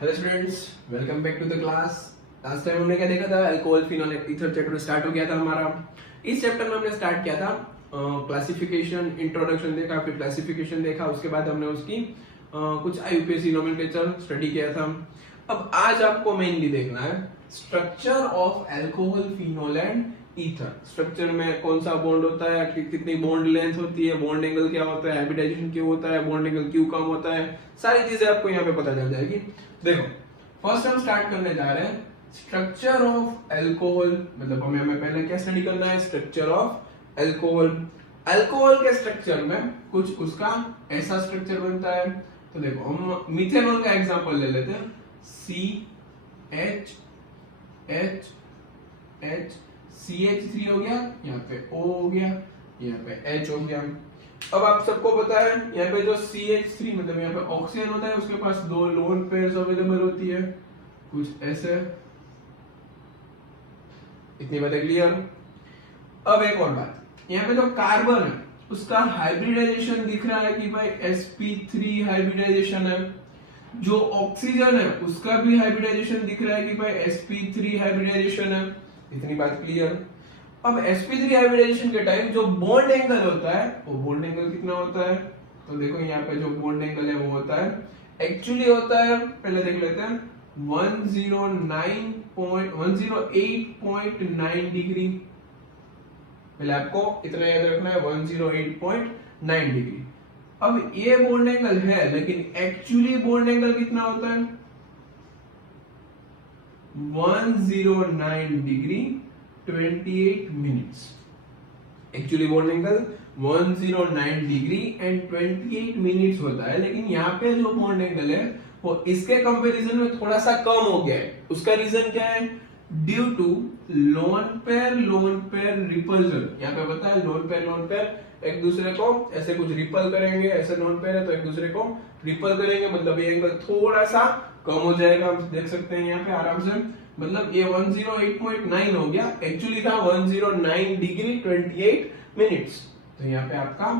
Hello students, welcome back to the class. Last time हमने क्या देखा था? Alcohol, phenol, ether chapter start हो गया था हमारा। इस चैप्टर में हमने स्टार्ट किया था क्लासिफिकेशन, इंट्रोडक्शन देखा, फिर क्लासिफिकेशन देखा, उसके बाद हमने उसकी कुछ आईयूपीएसी नोमेनक्लेचर स्टडी किया था। अब आज आपको मेनली देखना है structure of alcohol, phenol and ether. Structure में कौन सा बॉन्ड होता है, कितनी बॉन्ड लेंथ होती है, बॉन्ड एंगल क्या होता है, हाइब्रिडाइजेशन क्यों होता है, बॉन्ड एंगल क्यों कम होता है, सारी चीजें आपको यहाँ पे पता चल जाएगी। देखो, फर्स्ट हम स्टार्ट करने जा रहे हैं स्ट्रक्चर ऑफ अल्कोहल। मतलब हमें पहले क्या स्टडी करना है? Structure of alcohol. अल्कोहल के स्ट्रक्चर में कुछ उसका ऐसा स्ट्रक्चर बनता है। तो देखो, हम मिथेनॉल का एग्जांपल ले लेते हैं। CH CH3 हो गया, यहाँ पे O हो गया, यहाँ पे H हो गया। अब आप सबको पता है यहाँ पे जो CH3 मतलब यहाँ पे ऑक्सीजन होता है, उसके पास दो लोन पेयर्स अवेलेबल होती है, कुछ ऐसे। इतनी बातें क्लियर? अब एक और बात, यहाँ पे जो कार्बन है उसका हाइब्रिडाइजेशन दिख रहा है कि भाई sp3 हाइब्रिडाइजेशन है। जो ऑक्सीजन है उसका भी हाइब्रिडाइजेशन दिख रहा है कि भाई sp3 हाइब्रिडाइजेशन है। इतनी बात क्लियर? अब sp3 हाइब्रिडाइजेशन के टाइम जो बॉन्ड एंगल होता है, वो बॉन्ड एंगल कितना होता है? तो देखो यहाँ पे जो बॉन्ड एंगल है वो होता है, एक्चुअली होता है, पहले देख लेते हैं, 108.9 डिग्री। पहले आपको इतना याद रखना है, 108.9 डिग्री। अब ये बॉन्ड एंगल है, लेकिन एक्चुअली बॉन्ड एंगल कितना होता है? 109 degree 28 minutes. Actually bond angle 109 degree and 28 minutes होता है, लेकिन यहाँ पे जो बॉन्ड एंगल है वो इसके कंपैरिजन में थोड़ा सा कम हो गया है। उसका रीजन क्या है? Due to lone pair repulsion. यहाँ पे पता है, लोन पेयर एक दूसरे को ऐसे कुछ रिपल करेंगे, ऐसे लोन पेयर है तो एक दूसरे को रिपल करेंगे, मतलब ये एंगल थोड़ा सा कम हो जाएगा। हम देख सकते हैं यहाँ पे आराम से, मतलब ये 108.9 हो गया, एक्चुअली था 109 डिग्री 28 मिनट्स। तो यहाँ पे आपका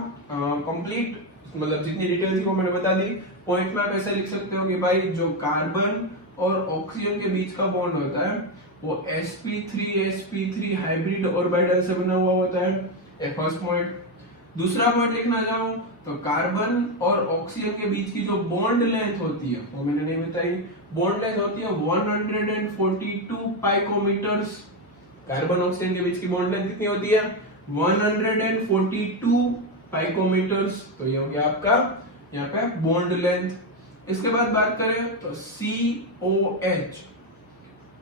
कंप्लीट मतलब जितनी डिटेल थी वो मैंने बता दी। पॉइंट में आप ऐसे लिख सकते हो कि भाई जो कार्बन और ऑक्सीजन के बीच का बॉन्ड होता है वो sp3 हाइब्रिड ऑर्बिटल से बना हुआ होता है। एक फर्स्ट पॉइंट। दूसरा पॉइंट लिखना चाहूं तो कार्बन और ऑक्सीजन के बीच की जो बॉन्ड लेंथ होती है वो मैंने नहीं बताई। बॉन्ड लेंथ होती है 142 पाइकोमीटर्स। कार्बन ऑक्सीजन के बीच की बॉन्ड लेंथ कितनी होती है? 142 पाइकोमीटर्स। तो ये हो गया आपका यहाँ पे बॉन्ड लेंथ। इसके बाद बात करें तो COH,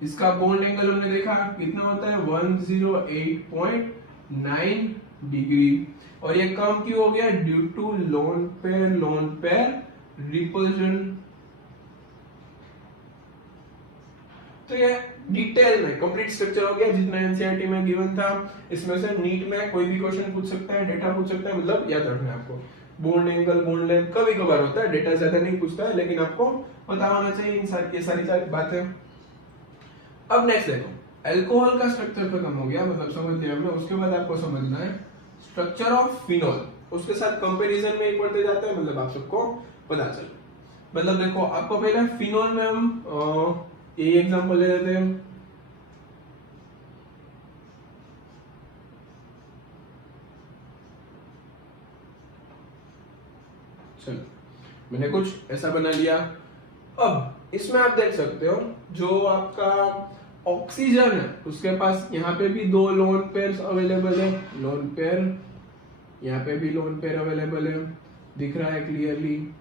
इसका बॉन्ड एंगल हमने देखा कितना होता है? 108.9 डिग्री। और ये कम क्यों हो गया? Due to lone pair repulsion. तो ये डिटेल में कंप्लीट स्ट्रक्चर हो गया जितना एनसीईआरटी में गिवन था। इसमें से नीट में कोई भी क्वेश्चन पूछ सकता है, डेटा पूछ सकता है, मतलब याद रखना है आपको। बॉन्ड एंगल, बॉन्ड लेंथ कभी कभार होता है, डेटा ज्यादा नहीं पूछता है, लेकिन आपको पता होना चाहिए इन सारी बातें। अब नेक्स्ट देखो, अल्कोहल का स्ट्रक्चर खत्म हो गया, मतलब समझ लिया हमने। उसके बाद आपको समझना है स्ट्रक्चर ऑफ फिनॉल। उसके साथ कंपैरिजन में ही पढ़ते जाता है, मतलब आप सबको पता चले। मतलब देखो, आपको पहले फिनॉल में हम ये एग्जांपल ले लेते हैं। चलो, मैंने कुछ ऐसा बना लिया। अब इसमें आप देख सकते हो जो आपका ऑक्सीजन है उसके पास यहाँ पे भी दो लोन पेयर्स अवेलेबल है। लोन पेयर, यहाँ पे भी लोन पेयर अवेलेबल है, दिख रहा है क्लियरली।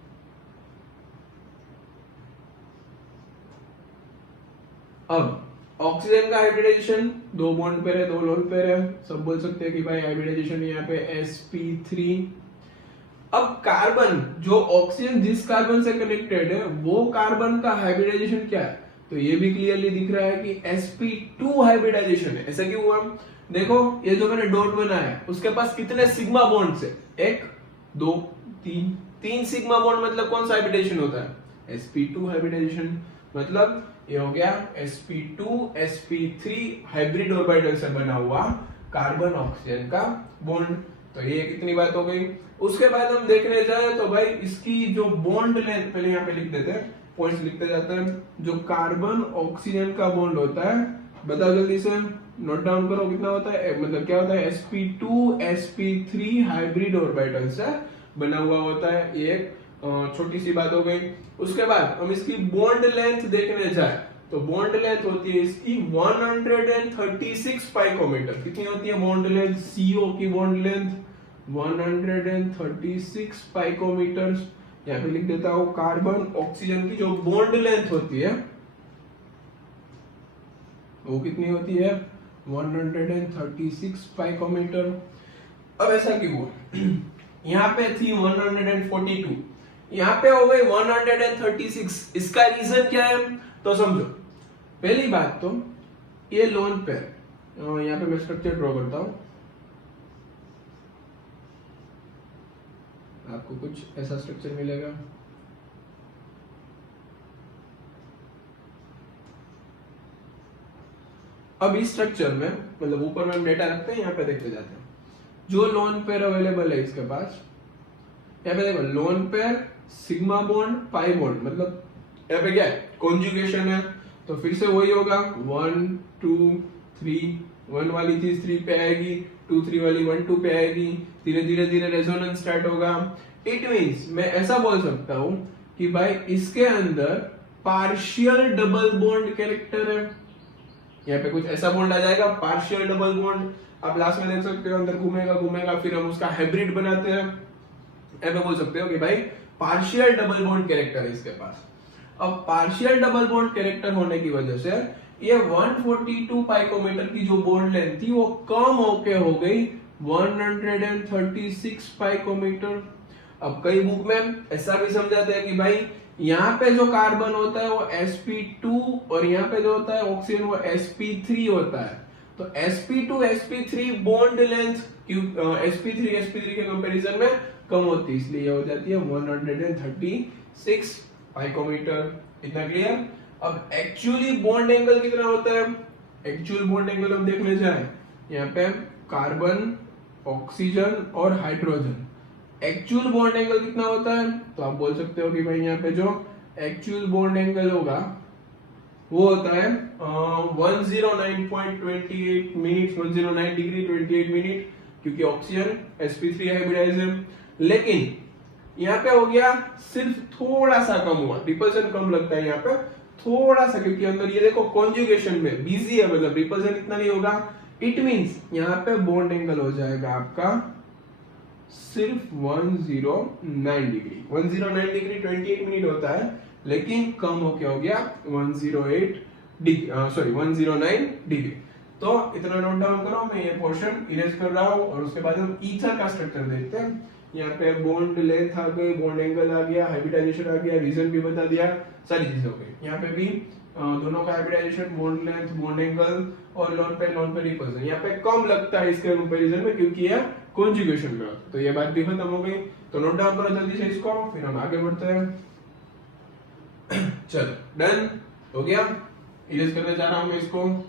अब ऑक्सीजन का हाइब्रिडाइजेशन, दो बॉन्ड पेयर है, दो लोन पेयर है, सब बोल सकते हैं कि भाई हाइब्रिडाइजेशन यहाँ पे sp3। अब कार्बन, जो ऑक्सीजन जिस कार्बन से कनेक्टेड है वो कार्बन का हाइब्रिडाइजेशन क्या है? तो ये भी क्लियरली दिख रहा है कि sp2 हाइब्रिडाइजेशन है। ऐसा क्यों हुआ? देखो, ये जो मैंने डॉट बनाया है उसके पास कितने सिग्मा बॉन्ड्स है? 1 2 3 सिग्मा बॉन्ड, मतलब कौन सा हाइब्रिडाइजेशन होता है? sp2 hybridisation. मतलब ये हो गया sp2 sp3 हाइब्रिड ऑर्बिटल से बना हुआ कार्बन ऑक्सीजन का बॉन्ड। तो ये कितनी बात हो गई। उसके बाद हम देखने जाए तो भाई इसकी जो बॉन्ड लेंथ, पहले यहाँ पे लिख देते हैं पॉइंट्स लिखते जाते हैं। जो कार्बन ऑक्सीजन का बॉन्ड होता है, बताओ जल्दी से, नोट डाउन करो कितना होता है, मतलब क्या होता है, sp2 sp3 हाइब्रिड ऑर्बिटल से बना हुआ होता है। ये एक छोटी सी बात हो गई। उसके बाद हम इसकी बॉन्ड लेंथ देखने जाए तो बॉन्ड लेंथ होती है इसकी 136 पाइकोमीटर। कितनी होती है बॉन्ड लेंथ, CO की बॉन्ड लेंथ 136 पाइकोमीटर। यहाँ पे लिख देता हूं कार्बन ऑक्सीजन की जो बॉन्ड लेंथ होती है वो कितनी होती है, 136 पाइकोमीटर। अब ऐसा क्यों हुआ, यहाँ पे थी 142, यहाँ पे हो गई 136। इसका रीजन क्या है, तो समझो। पहली बात तो ये लोन पेयर, यहाँ पे मैं स्ट्रक्चर ड्रॉ करता हूं, आपको कुछ ऐसा स्ट्रक्चर मिलेगा। अब इस स्ट्रक्चर में, मतलब ऊपर में हम डेटा रखते हैं, यहाँ पे देखते जाते हैं जो लोन पेयर अवेलेबल है इसके पास। यहाँ पे देखो lone pair, sigma bond, pi bond, मतलब यहाँ पे क्या है, कॉन्जुगेशन है। तो फिर से वही होगा 1 2 3, 1 वाली चीज 3 पे आएगी, 2 3 वाली 1 2 पे आएगी, धीरे धीरे धीरे रेजोनेंस स्टार्ट होगा। इट मींस मैं ऐसा बोल सकता हूं कि भाई इसके अंदर पार्शियल डबल बॉन्ड कैरेक्टर है। यहाँ पे कुछ ऐसा बॉन्ड आ जाएगा, पार्शियल डबल बॉन्ड। आप लास्ट में देख सकते हो अंदर घूमेगा घूमेगा, फिर हम उसका हाइब्रिड बनाते हैं। यहाँ पे बोल सकते हो कि भाई पार्शियल डबल बॉन्ड कैरेक्टर है इसके पास। अब पार्शियल डबल बॉन्ड कैरेक्टर होने की वजह से ये 142 पाइकोमीटर की जो बॉन्ड लेंथ थी वो कम होके हो गई 136 पाइकोमीटर। अब कई बुक में ऐसा भी समझाते हैं कि भाई यहाँ पे जो कार्बन होता है वो sp2 और यहाँ पे जो होता है ऑक्सीजन वो sp3 होता है। तो sp2 sp3 bond length sp3 के कंपैरिजन में कम होती है, इसलिए हो जाती है 136 पाइकोमीटर। इतना क्लियर। अब एक्चुअली बॉन्ड एंगल कितना होता है, एक्चुअल बॉन्ड एंगल हम देखने जाए, यहाँ पे कार्बन, ऑक्सीजन और हाइड्रोजन, एक्चुअल बॉन्ड एंगल कितना होता है, तो आप बोल सकते हो कि भाई यहाँ पे जो एक्चुअल बॉन्ड एंगल होगा वो होता है 109.28 मिनट, 109 डिग्री 28 मिनट, क्योंकि ऑक्सीजन sp3 हाइब्रिडाइज है। लेकिन यहाँ पे हो गया सिर्फ थोड़ा सा कम हुआ, रिपल्सन कम लगता है यहाँ पे थोड़ा सा, क्योंकि अंदर ये देखो कॉन्जुगेशन में बिजी है, मतलब रिपल्सन इतना नहीं होगा। इट मींस यहाँ पे बॉन्ड एंगल हो जाएगा आपका सिर्फ 109 डिग्री, 109 डिग्री 28 मिनट होता है, लेकिन कम हो क्या हो गया 108 डिग्री, सॉरी 109 डिग्री। तो इतना नोट डाउन करो, मैं ये पोर्शन इरेज कर रहा हूँ और उसके बाद हम ईथर का स्ट्रक्चर देखते हैं। यहाँ पे बॉन्ड लेंथ आ गई, बॉन्ड एंगल आ गया, हाइब्रिडाइजेशन आ गया, रीजन भी बता दिया, सारी चीजें हो गई। यहाँ पे भी दोनों का hybridisation, bond length, bond angle और लोन पे रिपल्सन यहाँ पे कम लगता है इसके कंपैरिजन में, क्योंकि ये कॉन्जुगेशन में होता है। तो ये बात भी खत्म हो गई। तो नोट डाउन करो जल्दी से इसको, फिर हम आगे बढ़ते हैं। चलो डन हो गया, इरेज करने जा रहा हूं मैं इसको।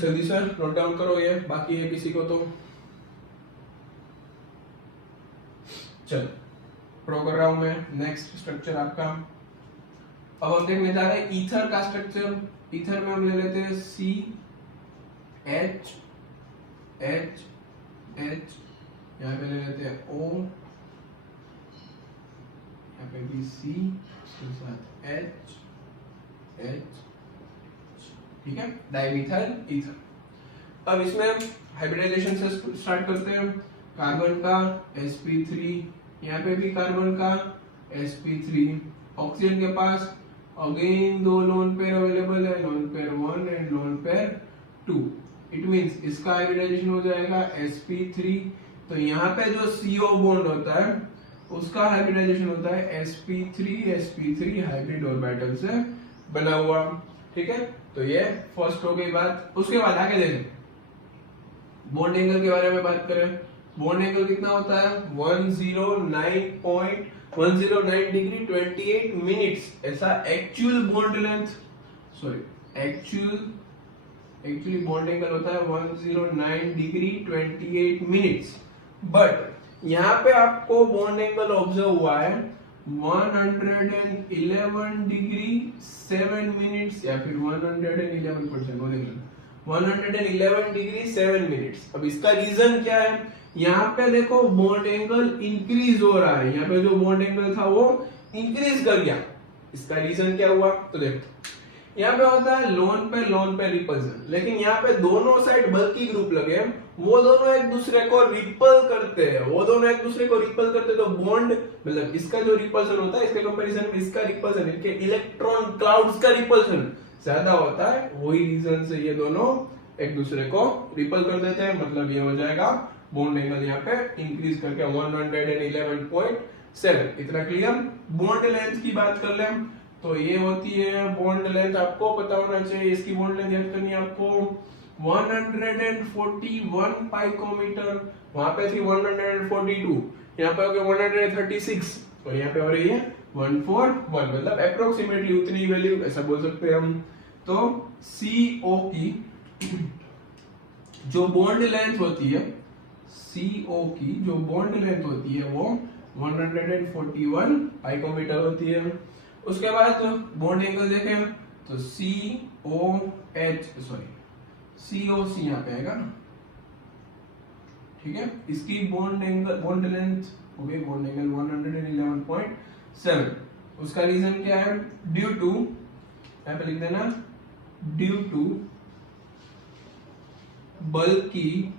जल्दी से नोट डाउन करो, ये बाकी है किसी को तो। चलो ड्रॉ कर रहा हूं मैं नेक्स्ट स्ट्रक्चर आपका। अब हम देखने जा रहे हैं ईथर का स्ट्रक्चर। ईथर में हम ले लेते हैं C H H H, यहाँ पे ले लेते हैं O, यहाँ पे भी C, उसके साथ H H, ठीक है, डाइमीथाइल ईथर। अब इसमें हाइब्रिडाइजेशन से स्टार्ट करते हैं। कार्बन का sp3, यहाँ पे भी कार्बन का sp3, ऑक्सीजन के पास अगेन दो लोन पेयर अवेलेबल है, lone pair 1 and lone pair 2। It means इसका हाइब्रिडाइजेशन हो जाएगा sp3। तो यहाँ पे जो CO बॉन्ड होता है उसका हाइब्रिडाइजेशन होता है sp3 हाइब्रिड ऑर्बिटल से बना हुआ, ठीक है। तो ये फर्स्ट हो गई बात। उसके बाद आगे देखें, बॉन्ड एंगल के बारे में बात करें। बॉन्ड एंगल कितना होता है 109 डिग्री 28 मिनट्स। ऐसा actual bond length, sorry actual actually bond angle होता है 109 डिग्री 28 मिनट्स, बट यहाँ पे आपको बॉन्ड एंगल ऑब्जर्व हुआ है 111 डिग्री 7 मिनट्स या फिर 111% वो देख लो 111 डिग्री 7 मिनट्स। अब इसका रीजन क्या है, यहाँ पे देखो बॉन्ड एंगल इंक्रीज हो रहा है, यहाँ पे जो बॉन्ड एंगल था वो इंक्रीज कर गया। इसका रीजन क्या हुआ, तो देखो यहाँ पे होता है लोन पे रिपल्सन, लेकिन यहाँ पे दोनों साइड बल्कि ग्रुप लगे हैं, वो दोनों एक दूसरे को रिपल करते हैं, तो बॉन्ड मतलब इसका जो रिपल्सन होता है इसके कंपैरिजन में इसका रिपल्सन, इनके इलेक्ट्रॉन क्लाउड्स का रिपल्सन ज्यादा होता है, वही रीजन से ये दोनों एक दूसरे को रिपल कर देते हैं। मतलब ये हो जाएगा बॉन्ड एंगल यहाँ पे इंक्रीज करके 111.7। इतना क्लियर। बॉन्ड लेंथ की बात कर लें तो ये होती है बॉन्ड लेंथ, आपको पता होना चाहिए, इसकी बॉन्ड लेंथ याद करनी है आपको 141 पाइकोमीटर, वहां पे थी 142, यहाँ पे हो गया 136 और यहाँ पे हो रही है 141, मतलब अप्रोक्सीमेटली उतनी वैल्यू ऐसा बोल सकते हैं हम। तो CO की जो बॉन्ड लेंथ होती है, CO की जो बॉन्ड लेंथ होती है वो 141 पाइकोमीटर होती है। उसके बाद बॉन्ड एंगल देखें तो COC यहाँ पे आएगा ना, ठीक है। इसकी बॉन्ड लेंथ हो गई बॉन्ड एंगल 111.7। उसका रीजन क्या है, ड्यू टू, यहाँ पे लिख देना ड्यू टू बल्कि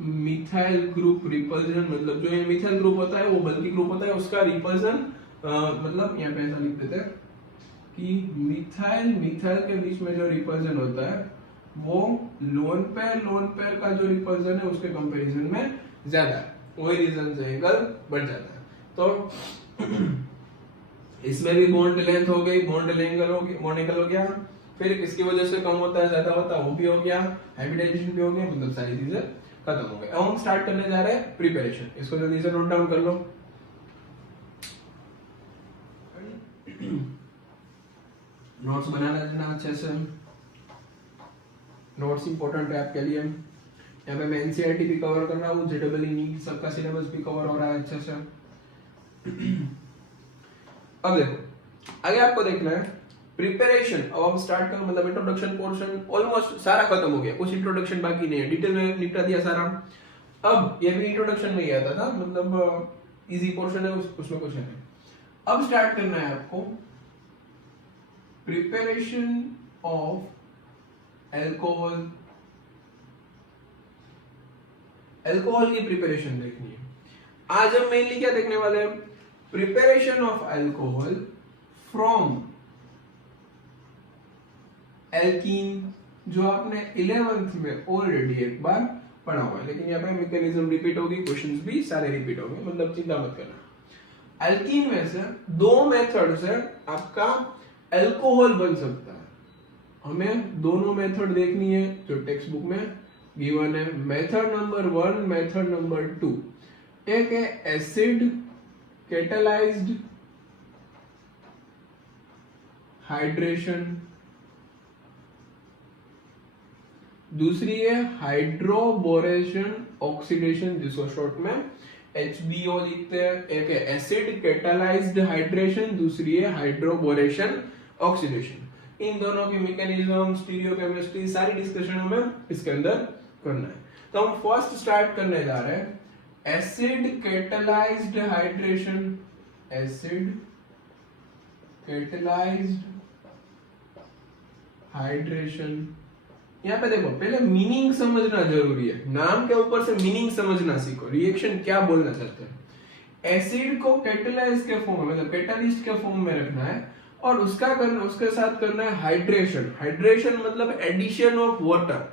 मिथाइल ग्रुप रिपल्जन, मतलब जो ये मिथाइल ग्रुप होता है वो बल्कि ग्रुप होता है, उसका रिपल्जन मतलब यहाँ पे ऐसा लिख देते हैं कि मिथाइल के बीच में जो रिपल्जन होता है वो लोन पेयर का जो रिपल्जन है उसके कंपैरिजन में ज्यादा है, वही रीजन से एंगल बढ़ जाता है। तो इसमें भी बॉन्ड लेंथ हो गई, बॉन्ड एंगल हो गया, फिर इसकी वजह से कम होता है ज्यादा होता है वो भी हो गया, हाइब्रिडाइजेशन भी हो गया, मतलब सारी चीजें खत्म हो गई। अब हम स्टार्ट करने जा रहे हैं प्रिपरेशन, इसको जल्दी से नोट डाउन कर लो। नोट्स बना लेना अच्छे से, नोट्स इंपॉर्टेंट है आपके लिए। यहाँ पे मैं एनसीईआरटी भी कवर कर रहा हूँ, जेईई नीट सबका सिलेबस भी कवर हो रहा है अच्छे से। अब देखो आगे आपको देखना है प्रिपरेशन। अब हम स्टार्ट करें, मतलब इंट्रोडक्शन पोर्शन ऑलमोस्ट सारा खत्म हो गया, कुछ इंट्रोडक्शन बाकी नहीं है, डिटेल में निपटा दिया सारा। अब ये भी इंट्रोडक्शन में ही आता था, मतलब इजी पोर्शन है, उसमें कुछ है। अब स्टार्ट करना है आपको प्रिपरेशन ऑफ अल्कोहल। अल्कोहल की प्रिपरेशन देखनी है। आज हम मेनली क्या देखने वाले हैं, preparation of alcohol from alkene, जो आपने 11th में ऑलरेडी एक बार पढ़ा हुआ है, लेकिन यहाँ पे मैकेनिज्म रिपीट होगी, क्वेश्चंस भी सारे रिपीट होंगे, मतलब चिंता मत करना। एल्कीन में से दो मेथड से आपका अल्कोहल बन सकता है, हमें दोनों मेथड देखनी है जो टेक्स्ट बुक में गिवन है। Method number 1, method number 2। एक है एसिड कैटालाइज्ड हाइड्रेशन, दूसरी है हाइड्रोबोरेशन ऑक्सीडेशन, जिसको शॉर्ट में HBO लिखते हैं। एक है एसिड कैटालाइज्ड हाइड्रेशन, दूसरी है हाइड्रोबोरेशन ऑक्सीडेशन। इन दोनों की मैकेनिज्म, स्टीरियोकेमिस्ट्री, सारी डिस्कशन हमें इसके अंदर करना है। तो हम फर्स्ट स्टार्ट करने जा रहे हैं acid catalysed hydration. Acid catalysed hydration, यहाँ पे देखो पहले मीनिंग समझना जरूरी है, नाम के ऊपर से मीनिंग समझना सीखो, रिएक्शन क्या बोलना चाहते हैं। एसिड को कैटालाइज के फॉर्म में, मतलब कैटालिस्ट के फॉर्म में रखना है, और उसके साथ करना है हाइड्रेशन। हाइड्रेशन मतलब एडिशन ऑफ वाटर।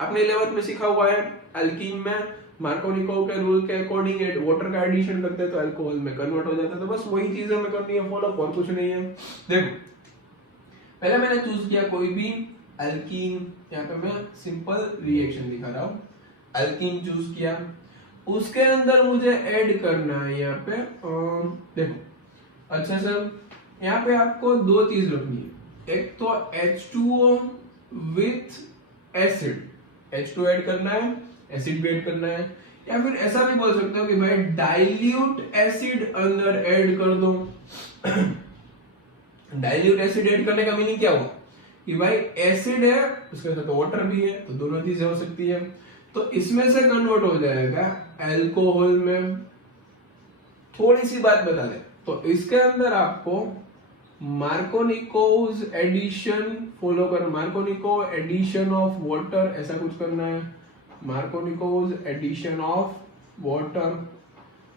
आपने 11th में सीखा हुआ है, अल्कीन में मार्कोनिकोव के रूल के अकॉर्डिंग वाटर का एडिशन करते हैं तो अल्कोहल में कन्वर्ट हो जाता है। तो बस वही चीज हमें करनी है फॉलो, और कुछ नहीं है। देखो पहले मैंने चूज किया कोई भी अल्कीन, यहाँ पे मैं सिंपल रिएक्शन दिखा रहा हूँ, अल्कीन चूज किया, उसके अंदर मुझे ऐड करना है यहाँ पे देखो अच्छा सर, यहाँ पे आपको दो चीज रखनी है, एक तो H2O with acid, H2 add करना है, एसिड भी ऐड करना है, या फिर ऐसा भी बोल सकते हो कि भाई डाइल्यूट एसिड अंदर ऐड कर दो। डाइल्यूट एसिड ऐड करने का मीनिंग क्या हुआ कि भाई एसिड है उसके साथ वाटर भी है, तो दोनों चीजें हो सकती है, तो इसमें से कन्वर्ट हो जाएगा अल्कोहल में। थोड़ी सी बात बता दे, तो इसके अंदर आपको मार्कोनिकोज एडिशन फॉलो कर, मार्कोनिको एडिशन ऑफ वाटर ऐसा कुछ करना है। मार्कोनिकोज एडिशन ऑफ वाटर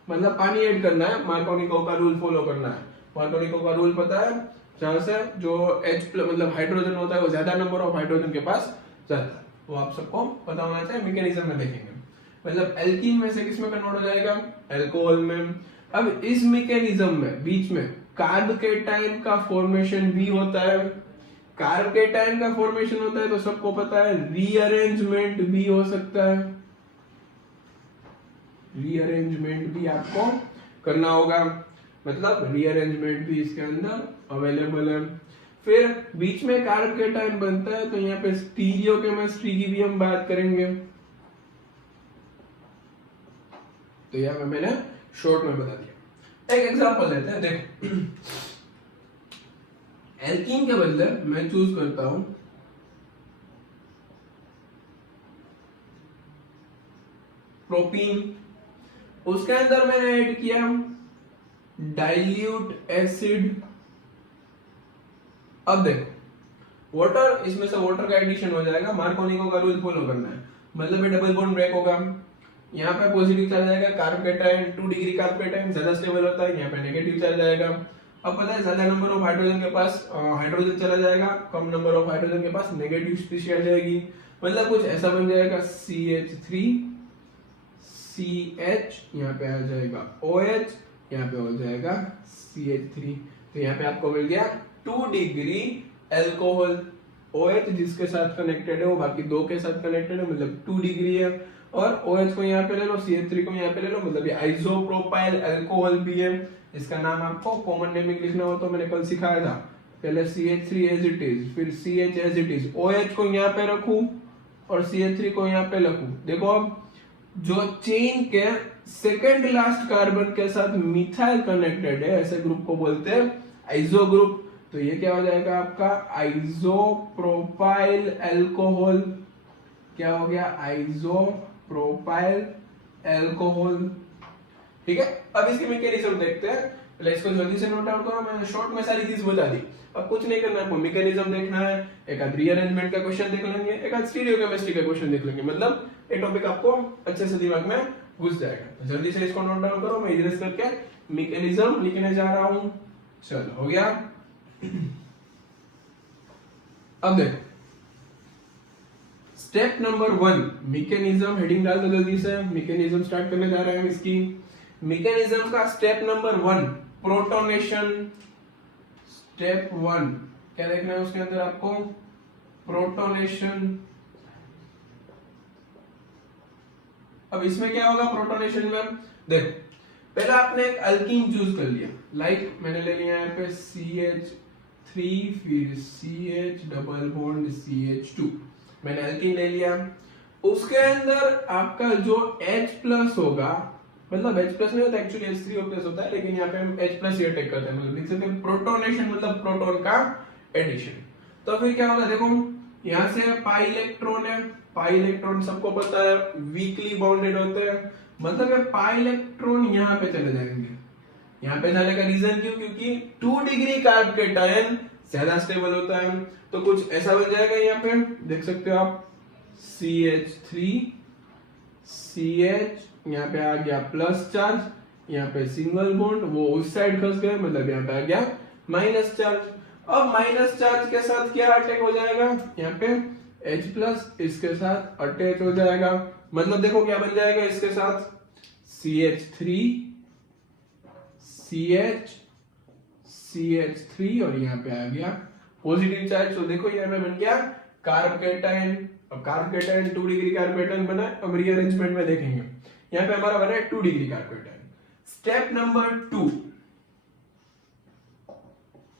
मतलब पानी ऐड करना है, मार्कोनिको का रूल फॉलो करना है। मार्कोनिको का रूल पता है, जहां से जो H मतलब हाइड्रोजन होता है वो ज्यादा नंबर ऑफ हाइड्रोजन के पास जाता है, वो आप सबको पता होना चाहिए, मैकेनिज्म में देखेंगे। मतलब एल्कीन में से किसमें कन्वर्ट हो जाएगा, अल्कोहल में। अब इस मैकेनिज्म में बीच में कार्ब केटाइन का फॉर्मेशन भी होता है, कार्ब केटाइन का फॉर्मेशन होता है तो सबको पता है रीअरेंजमेंट भी हो सकता है, रीअरेंजमेंट भी आपको करना होगा, मतलब रीअरेंजमेंट भी इसके अंदर अवेलेबल है। फिर बीच में कार्ब केटाइन बनता है तो यहाँ पे स्टीरियो केमिस्ट्री की भी हम बात करेंगे, तो यहाँ पे मैंने शॉर्ट में बता दिया। एक एग्जांपल लेते हैं, देखो एल्कीन के बदले मैं चूज करता हूं प्रोपीन, उसके अंदर मैंने ऐड किया डाइल्यूट एसिड। अब देखो वाटर, इसमें से वाटर का एडिशन हो जाएगा, मार्कोनिको का रूल फॉलो करना है, मतलब ये डबल बॉन्ड ब्रेक होगा, यहाँ पे पॉजिटिव चला जाएगा, carb cation 2 degree carb cation ज्यादा स्टेबल होता है, यहाँ पे नेगेटिव चला जाएगा। अब पता है ज्यादा नंबर ऑफ हाइड्रोजन के पास हाइड्रोजन चला जाएगा, कम नंबर ऑफ हाइड्रोजन के पास नेगेटिव स्पीशीज आ जाएगी, मतलब कुछ ऐसा बन जाएगा CH3 CH, यहाँ पे आ जाएगा OH, यहाँ पे हो जाएगा CH3, तो यहाँ पे आपको मिल गया 2 डिग्री अल्कोहल। OH जिसके साथ कनेक्टेड है वो बाकी दो के साथ कनेक्टेड है, मतलब 2 डिग्री है, और OH को यहाँ पे ले लो, CH3 को यहाँ पे ले लो, मतलब ये आइसोप्रोपाइल अल्कोहल भी है। इसका नाम आपको कॉमन नेमिंग लिखना हो तो मैंने कल सिखाया था, पहले CH3 एज इट इज, फिर CH as it is, OH को यहाँ पे रखूं और CH3 को यहाँ पे रखूं। देखो अब जो चेन के सेकेंड लास्ट कार्बन के साथ मिथाइल कनेक्टेड है ऐसे ग्रुप को बोलते हैं आइसो ग्रुप, तो ये क्या हो जाएगा आपका आइसोप्रोपाइल अल्कोहल। क्या हो गया, आइसोप्रोपाइल अल्कोहल। ठीक है, अब इसके मैकेनिज्म देखते हैं, पहले इसको जल्दी से नोट आउट करो, मैंने शॉर्ट में सारी चीज बता दी। अब कुछ नहीं करना, आपको मैकेनिज्म देखना है, एक आध रीअरेंजमेंट का क्वेश्चन देख लेंगे, एक आध स्टीरियोकेमिस्ट्री का क्वेश्चन देख लेंगे, मतलब ये टॉपिक आपको अच्छे से दिमाग में घुस जाएगा। तो जल्दी से इसको नोट डाउन करो, मैं इधर करके मैकेनिज्म लिखने जा रहा हूं। चलो हो गया। अब देखो स्टेप नंबर 1 मैकेनिज्म, हेडिंग डाल दो जल्दी से, मैकेनिज्म स्टार्ट करने जा रहे हैं इसकी। मैकेनिज्म का स्टेप नंबर 1 प्रोटोनेशन। स्टेप 1 क्या देखना है उसके अंदर आपको, प्रोटोनेशन। अब इसमें क्या होगा प्रोटोनेशन में, देखो पहले आपने एक अल्कीन चूज कर लिया, लाइक मैंने ले लिया यहाँ पे CH3, फिर CH डबल बॉन्ड CH2, मैंने अल्कीन ले लिया। उसके अंदर आपका जो H प्लस होगा, मतलब H प्लस नहीं होता एक्चुअली H3O प्लस होता है, लेकिन यहाँ पे हम H प्लस ये टेक करते हैं, मतलब लिख सकते हैं प्रोटोनेशन मतलब प्रोटॉन का एडिशन। तो फिर क्या होगा, देखो यहाँ से पाई इलेक्ट्रॉन है, पाई इलेक्ट्रॉन सबको पता है वीकली बाउंडेड होते हैं, मतलब ये पाई इलेक्ट्रॉन यहाँ पे चले जाएंगे। यहाँ पे जाने का रीजन क्यों, क्योंकि 2 डिग्री कार्ब केटायन ज्यादा स्टेबल होता है, तो कुछ ऐसा बन जाएगा। यहाँ पे देख सकते हो आप CH3 CH, यहाँ पे आ गया प्लस चार्ज, यहाँ पे सिंगल बॉन्ड, वो उस साइड खस गए, मतलब यहाँ पे आ गया माइनस चार्ज। अब माइनस चार्ज के साथ क्या अटैक हो जाएगा, यहाँ पे H प्लस इसके साथ अटैच हो जाएगा, मतलब देखो क्या बन जाएगा इसके साथ CH3 CH CH3 और यहाँ पे आ गया पॉजिटिव चार्ज, तो देखो यहाँ पे बन गया कार्ब केटायन। अब carb cation 2 degree carb cation बना है, अब रीअरेंजमेंट में देखेंगे, यहाँ पे हमारा बना है 2 degree carb cation. Step number 2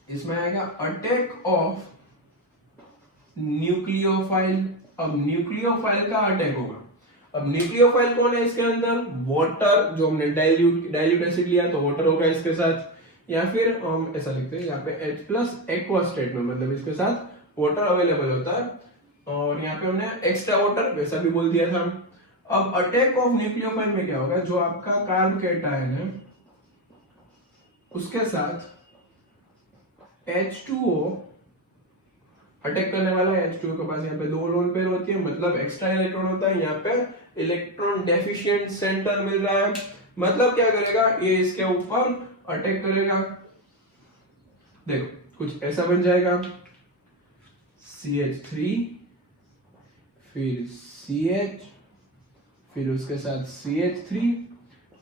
इसमें आएगा अटैक ऑफ न्यूक्लियोफाइल। अब न्यूक्लियोफाइल का अटैक होगा। अब न्यूक्लियोफाइल कौन है इसके अंदर? वाटर, जो हमने डाइल्यूट एसिड लिया तो वाटर होगा इसके साथ, या फिर हम ऐसा लिखते हैं यहाँ पे H प्लस एक्वा स्टेट में, मतलब इसके साथ वाटर अवेलेबल होता है, और यहाँ पे हमने एक्स्ट्रा वाटर वैसा भी बोल दिया था। अब अटैक ऑफ न्यूक्लियोफाइल में क्या होगा, जो आपका कार्ब कैटायन है उसके साथ H2O अटैक करने वाला है। H2O के पास यहाँ पे 2 लोन पेयर होती है, मतलब एक्स्ट्रा इलेक्ट्रॉन होता है, यहाँ पे इलेक्ट्रॉन डेफिशिएंट सेंटर मिल रहा है, मतलब क्या करेगा ये इसके ऊपर अटैक करेगा। देखो कुछ ऐसा बन जाएगा, CH3 फिर CH फिर उसके साथ CH3,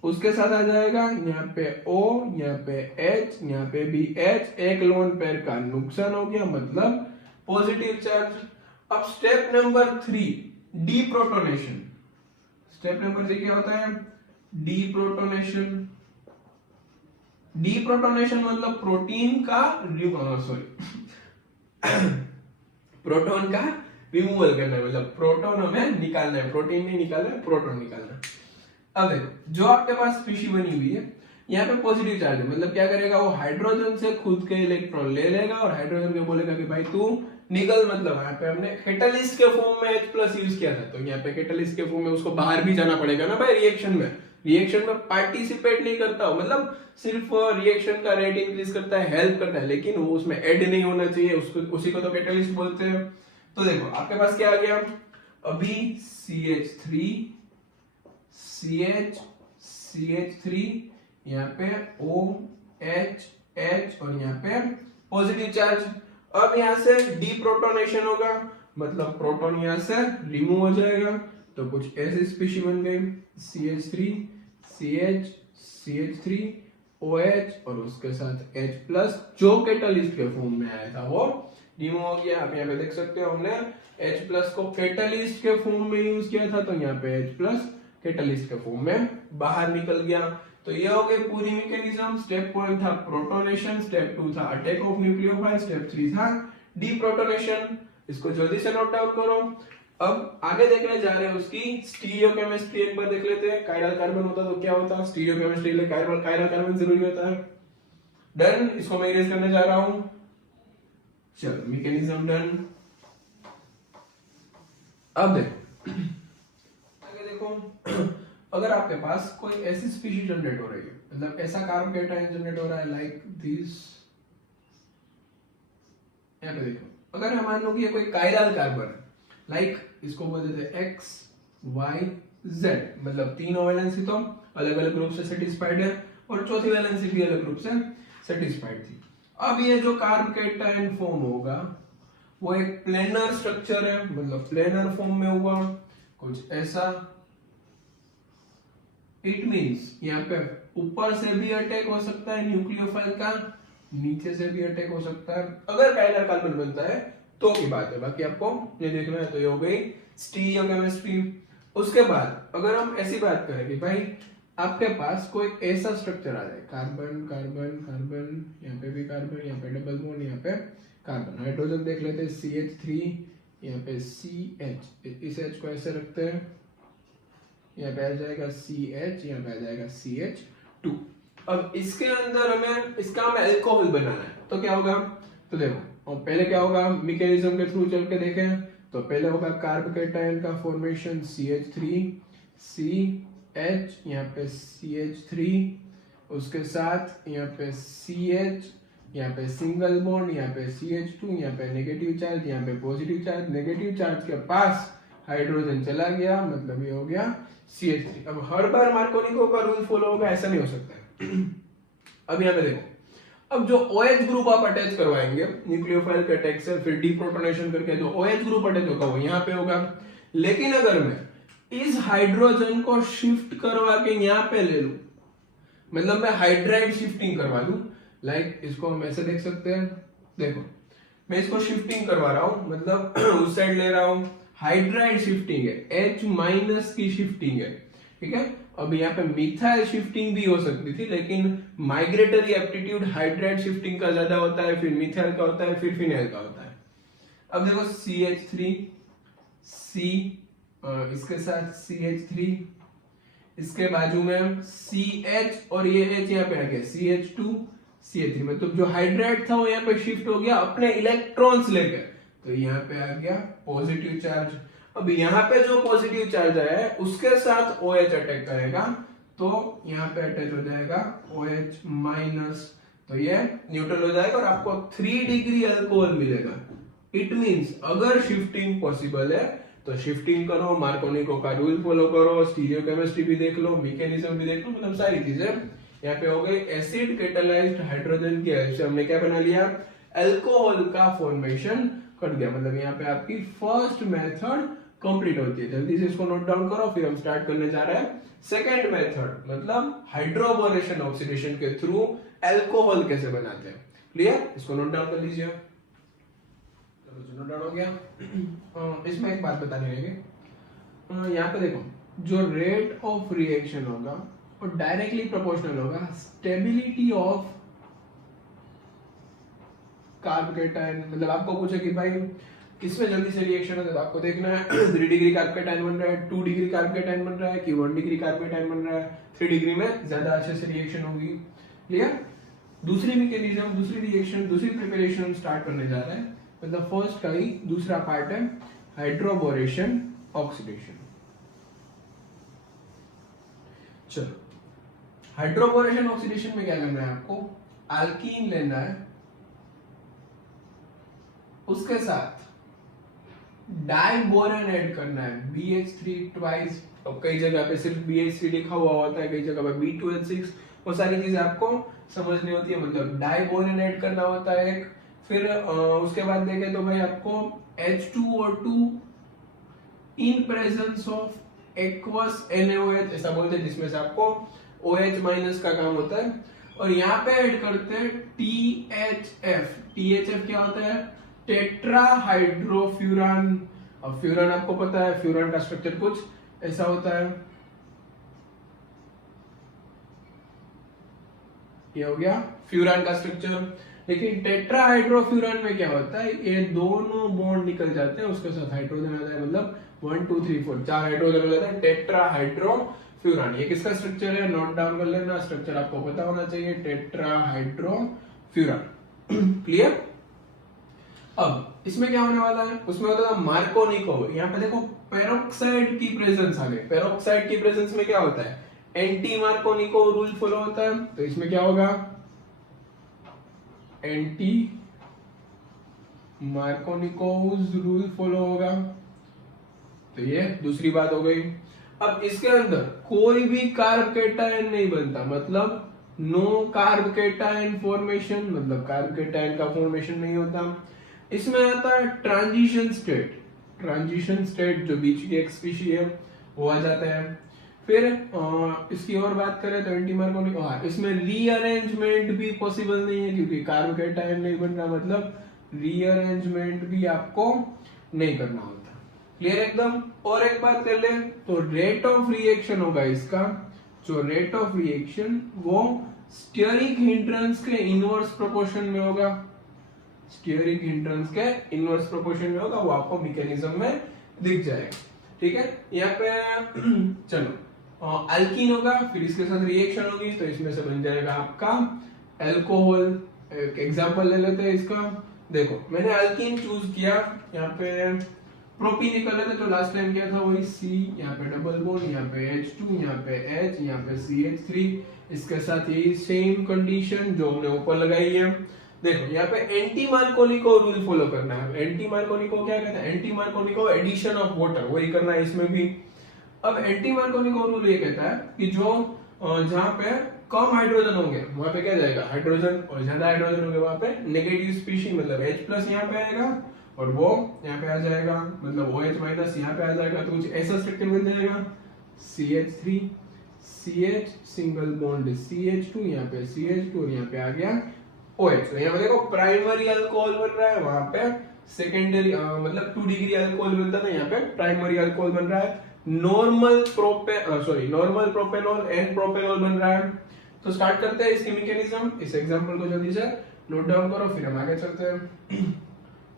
उसके साथ आ जाएगा यहाँ पे O, यहाँ पे H, यहाँ पे भी H, एक लोन पेयर का नुकसान हो गया, मतलब पॉजिटिव चार्ज। अब step number 3 deprotonation. Step number 3 क्या होता है? डीप्रोटोनेशन। डीप्रोटोनेशन मतलब प्रोटीन का प्रोटॉन का रिमूवल करना है, मतलब प्रोटॉन हमें निकालना है, प्रोटीन नहीं निकालना है, प्रोटॉन निकालना है। अब देखो जो आपके पास स्पीशी बनी हुई है यहाँ पे पॉजिटिव चार्ज है, मतलब क्या करेगा वो हाइड्रोजन से खुद के इलेक्ट्रॉन ले लेगा और हाइड्रोजन को बोलेगा कि भाई तू निकल। मतलब यहाँ पे हमने कैटलिस्ट के फॉर्म में H+ यूज किया था, तो यहाँ पे कैटलिस्ट के फॉर्म में उसको बाहर भी जाना पड़ेगा ना भाई, रिएक्शन में पार्टिसिपेट नहीं करता हो, मतलब सिर्फ रिएक्शन का रेट इंक्रीज करता है, हेल्प करता है, लेकिन वो उसमें ऐड नहीं होना चाहिए, उसको उसी को तो कैटलिस्ट बोलते हैं। तो देखो आपके पास क्या आ गया, अभी CH3 CH CH3 यहाँ पे OH H और यहाँ पे पॉजिटिव चार्ज। अब यहाँ से डीप्रोटोनेशन होगा, मतलब प्रोटॉन यहाँ से रिमूव हो जाएगा, तो कुछ ऐसी स्पीशी बन गई CH3 CH CH3 OH और उसके साथ H+, जो कैटलिस्ट के फॉर्म में आया था वो रिमूव हो गया। आप यहाँ पे देख सकते हो हमने H+ को कैटलिस्ट के फॉर्म में यूज किया था, तो यहाँ पे H+ कैटलिस्ट के फॉर्म में बाहर निकल गया। तो ये हो गई पूरी मैकेनिज्म। स्टेप 1 था प्रोटोनेशन, स्टेप 2 था अटैक ऑफ न्यूक्लियोफाइल, स्टेप 3 था डीप्रोटोनेशन। इसको जल्दी से नोट डाउन करो। अब आगे देखने जा रहे हैं उसकी स्टीरियोकेमिस्ट्री, एक बार देख लेते हैं। कायरल कार्बन होता तो क्या होता, स्टीरियोकेमिस्ट्री के लिए कायरल कार्बन जरूरी होता है। डन, इसको मैं इरेज करने जा रहा हूं। चलो मैकेनिज्म डन। अब देखो अगर आपके पास कोई ऐसी स्पीशीज जनरेट हो रही है, मतलब ऐसा कार्बन कैटायन जनरेट हो रहा है लाइक दिस, यहाँ पे देखो अगर हम मान लो कि ये कोई कायरल कार्बन है, लाइक इसको बोल देते हैं X Y Z, मतलब 3 वैलेंसी तो अलग अलग ग्रुप से सेटिस्फाइड है और चौथी वैलेंसी भी अलग ग्रुप से सेटिस्फाइड थी। अब ये जो कार्बन कैटायन फॉर्म होगा वो एक प्लेनर स्ट्रक्चर है, मतलब प्लेनर फॉर्म में हुआ कुछ ऐसा। इट मींस यहाँ पे ऊपर से भी अटैक हो सकता है न्यूक्लियोफाइल का, नीचे से भी अटैक हो सकता है, अगर कायरल कार्बन बनता है तो की बात है, बाकी आपको ये देखना है। तो ये हो गई स्टीरियोकेमिस्ट्री। उसके बाद अगर हम ऐसी बात करें कि भाई आपके पास कोई ऐसा स्ट्रक्चर आ जाए, कार्बन कार्बन कार्बन, यहाँ पे भी कार्बन, यहाँ पे डबल बॉन्ड, यहाँ पे कार्बन, हाइड्रोजन देख लेते हैं CH3, यहाँ पे CH, इस H को ऐसे रखते हैं, यहाँ पे आ जाएगा CH, यहाँ पे आ जाएगा CH2। अब इसके अंदर हमें इसका हमें अल्कोहल बनाना है, तो क्या होगा, तो देखो और पहले क्या होगा, मैकेनिज्म के थ्रू चल के देखें तो पहले होगा कार्बन कैटायन का फॉर्मेशन CH3 CH, यहाँ पे CH3, उसके साथ यहाँ पे CH, यहाँ पे सिंगल बॉन्ड, यहाँ पे CH2, यहाँ पे नेगेटिव चार्ज, यहाँ पे पॉजिटिव चार्ज, नेगेटिव चार्ज के पास हाइड्रोजन चला गया, मतलब ये हो गया CH3। अब हर बार मार्कोनिको का रूल फॉलो होगा ऐसा नहीं हो सकता है। अब यहाँ पे देखो, अब जो OH ग्रुप आप अटैच करवाएंगे न्यूक्लियोफाइल के अटैक से, फिर डीप्रोटोनेशन करके जो OH ग्रुप अटैच होगा वो यहाँ पे होगा। लेकिन अगर मैं इस हाइड्रोजन को शिफ्ट करवा के यहाँ पे ले लूं, मतलब मैं हाइड्राइड शिफ्टिंग करवा दूं, लाइक इसको हम ऐसे देख सकते हैं, देखो मैं इसको शिफ्टिंग करवा रहा हूं, मतलब उस साइड ले रहा हूं, हाइड्राइड शिफ्टिंग है, H- की शिफ्टिंग है, ठीक है। अब यहाँ पे मिथाइल शिफ्टिंग भी हो सकती थी, लेकिन माइग्रेटरी एप्टीट्यूड हाइड्राइड शिफ्टिंग का ज्यादा होता है, फिर मिथाइल का होता है, फिर फिनाइल का होता है। अब देखो CH3 C इसके साथ CH3, इसके बाजू में CH और ये H यहाँ पे आ गया CH2 CH3, मतलब जो हाइड्राइड था वो यहाँ पे शिफ्ट हो गया अपने इलेक्ट्रॉन्स लेकर, तो यहाँ पे आ गया पॉजिटिव चार्ज। अब यहाँ पे जो पॉजिटिव चार्ज आया है उसके साथ OH अटैक करेगा, तो यहाँ पे अटैच हो जाएगा OH माइनस, तो ये न्यूट्रल हो जाएगा और आपको 3 डिग्री अल्कोहल मिलेगा। इट मींस अगर शिफ्टिंग पॉसिबल है तो शिफ्टिंग करो, मार्कोनिको का रूल फॉलो करो, स्टीरियोकेमिस्ट्री भी देख लो, मैकेनिज्म भी देख लो, मतलब सारी चीजें यहाँ पे हो गई। एसिड कैटालाइज्ड हाइड्रोजन की हेल्प से हमने क्या बना लिया, अल्कोहल का फॉर्मेशन कर दिया। मतलब यहाँ पे आपकी फर्स्ट मेथड कंप्लीट होती है। जल्दी से इसको नोट डाउन करो, फिर हम स्टार्ट करने जा रहे हैं सेकंड मेथड, मतलब हाइड्रोबोरेशन ऑक्सीडेशन के थ्रू अल्कोहल कैसे बनाते हैं। क्लियर, इसको नोट डाउन कर लीजिए। नोट डाउन हो गया। इसमें एक बात बतानी रहेगी, यहाँ पे देखो जो रेट ऑफ रिएक्शन होगा और डायरेक्टली प्रोपोर्शनल होगा स्टेबिलिटी ऑफ कार्बोकेटायन। मतलब आपको पूछे कि भाई किसमें जल्दी से रिएक्शन होता है, तो आपको देखना है 3 डिग्री कार्बोकेटायन बन रहा है, 2 डिग्री कार्बोकेटायन बन रहा है कि 1 डिग्री कार्बोकेटायन बन रहा है। 3 डिग्री में ज्यादा अच्छे से रिएक्शन होगी। क्लियर। दूसरी मैकेनिज्म, दूसरी रिएक्शन, दूसरी प्रिपरेशन स्टार्ट करने जा रहा है। मतलब फर्स्ट का ही दूसरा पार्ट है हाइड्रोबोरेशन ऑक्सीडेशन। चलो, हाइड्रोबोरेशन ऑक्सीडेशन में क्या करना है आपको, अल्कीन लेना है, उसके साथ डाइबोरेन ऐड करना है BH3 ट्वाइस। और कई जगह पे सिर्फ BH3 लिखा हुआ होता है, कई जगह पे B12 वो सारी चीजें आपको समझनी होती है। मतलब डाइबोरेन ऐड करना होता है एक, फिर उसके बाद देखें तो भाई आपको H2O2 in presence of aqueous NaOH ऐसा बोलते हैं, जिसमें से आपको OH माइनस का काम होता है। और यहाँ पे ऐड करते हैं THF। THF क्या होता है, टेट्रा हाइड्रोफ्यूरान। अब फ्यूरान आपको पता है, फ्यूरान का स्ट्रक्चर कुछ ऐसा होता है। ये हो गया फ्यूरान का स्ट्रक्चर। लेकिन टेट्रा हाइड्रोफ्यूरान में क्या होता है, ये दोनों बॉन्ड निकल जाते हैं, उसके साथ हाइड्रोजन आता है। मतलब 1 2 3 4 4 हाइड्रोजन हो जाते हैं, टेट्रा हाइड्रोफ्यूरान। ये किसका स्ट्रक्चर है, नोट डाउन कर लेना, स्ट्रक्चर आपको पता होना चाहिए, टेट्रा हाइड्रोफ्यूरान। क्लियर। अब इसमें क्या होने वाला है, उसमें होता है मार्कोनिको। यहाँ पे देखो पेरोक्साइड की प्रेजेंस आ गई। पेरोक्साइड की प्रेजेंस में क्या होता है, एंटी मार्कोनिको रूल फॉलो होता है। तो इसमें क्या होगा, एंटी मार्कोनिकोज रूल फॉलो होगा। तो ये दूसरी बात हो गई। अब इसके अंदर कोई भी कार्ब कैटायन नहीं बनता, मतलब नो कार्ब कैटायन फॉर्मेशन, मतलब कार्ब कैटायन का फॉर्मेशन नहीं होता। इसमें आता है ट्रांजिशन स्टेट। ट्रांजिशन स्टेट जो बीच की एक स्पीशी है वो आ जाता है। फिर इसकी और बात करें तो एंटी मार्कोनिको, इसमें रीअरेंजमेंट भी पॉसिबल नहीं है क्योंकि कार्ब कैटायन नहीं बन रहा, मतलब रीअरेंजमेंट भी आपको नहीं करना होता। क्लियर एकदम। और एक बात कर ले तो रेट ऑफ रिएक्शन होगा इसका, जो रेट ऑफ रिएक्शन वो स्टीयरिक हिंड्रेंस के इनवर्स प्रोपोर्शन में होगा। स्टीयरिक हिंड्रेंस के इनवर्स प्रोपोर्शन में होगा, वो आपको मैकेनिज्म में दिख जाएगा। ठीक है। यहाँ पे चलो अल्कीन होगा, फिर इसके साथ रिएक्शन होगी, तो इसमें से बन जाएगा आपका अल्कोहल। एक एग्जांपल ले लेते हैं इसका। देखो मैंने अल्कीन चूज किया, यहाँ पे प्रोपीन निकल लेते, तो लास्ट टाइम क्या था वही C, यहाँ पे डबल बॉन्ड, यहाँ पे H2, यहाँ पे H, यहाँ पे CH3। इसके साथ यही सेम कंडीशन जो हमने ऊपर लगाई है। देखो यहाँ पे एंटी मार्कोनिको रूल फॉलो करना है। एंटी मार्कोनिको क्या कहता है, anti Markovnikov addition of water, वही करना है इसमें भी। अब एंटी मार्कोनिको रूल ये कहता है कि जो जहाँ पे कम हाइड्रोजन होंगे वहां पे क्या जाएगा हाइड्रोजन, और ज्यादा हाइड्रोजन होंगे वहां पे नेगेटिव स्पीशी, मतलब H+ यहाँ पे आएगा और वो यहाँ पे आ जाएगा, मतलब OH माइनस यहाँ पे आ जाएगा। तो कुछ ऐसा स्ट्रक्चर बन जाएगा CH3 CH single bond CH2, यहाँ पे CH2 और यहाँ पे आ गया OH। तो यहाँ पे देखो प्राइमरी अल्कोहल बन रहा है, वहां पे सेकेंडरी मतलब 2 डिग्री अल्कोहल बनता था, यहाँ पे प्राइमरी अल्कोहल बन रहा है। नॉर्मल प्रोपेनॉल एंड प्रोपेनॉल बन रहा है। तो स्टार्ट करते हैं इसकी मैकेनिज्म। इस एग्जांपल को जल्दी से नोट डाउन करो, फिर हम आगे चलते हैं।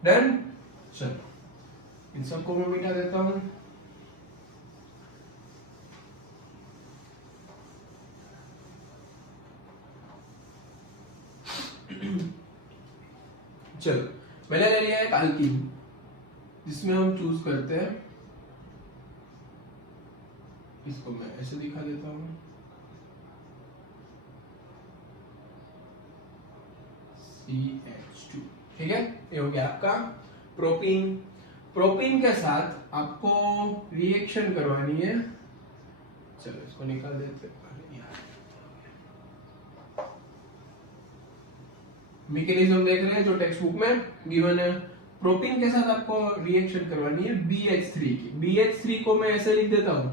देन चलो इन सबको मैं मिटा देता हूं। चलो मैंने ले लिया है एल्कीन, जिसमें हम चूज करते हैं, इसको मैं ऐसे दिखा देता हूं, CH2। ठीक है, ये हो गया आपका प्रोपीन। प्रोपीन के साथ आपको रिएक्शन करवानी है, चलो इसको निकाल देते हैं। मैकेनिज्म देख रहे हैं जो टेक्स्ट बुक में गिवन है। प्रोपीन के साथ आपको रिएक्शन करवानी है BH3 की। BH3 को मैं ऐसे लिख देता हूं,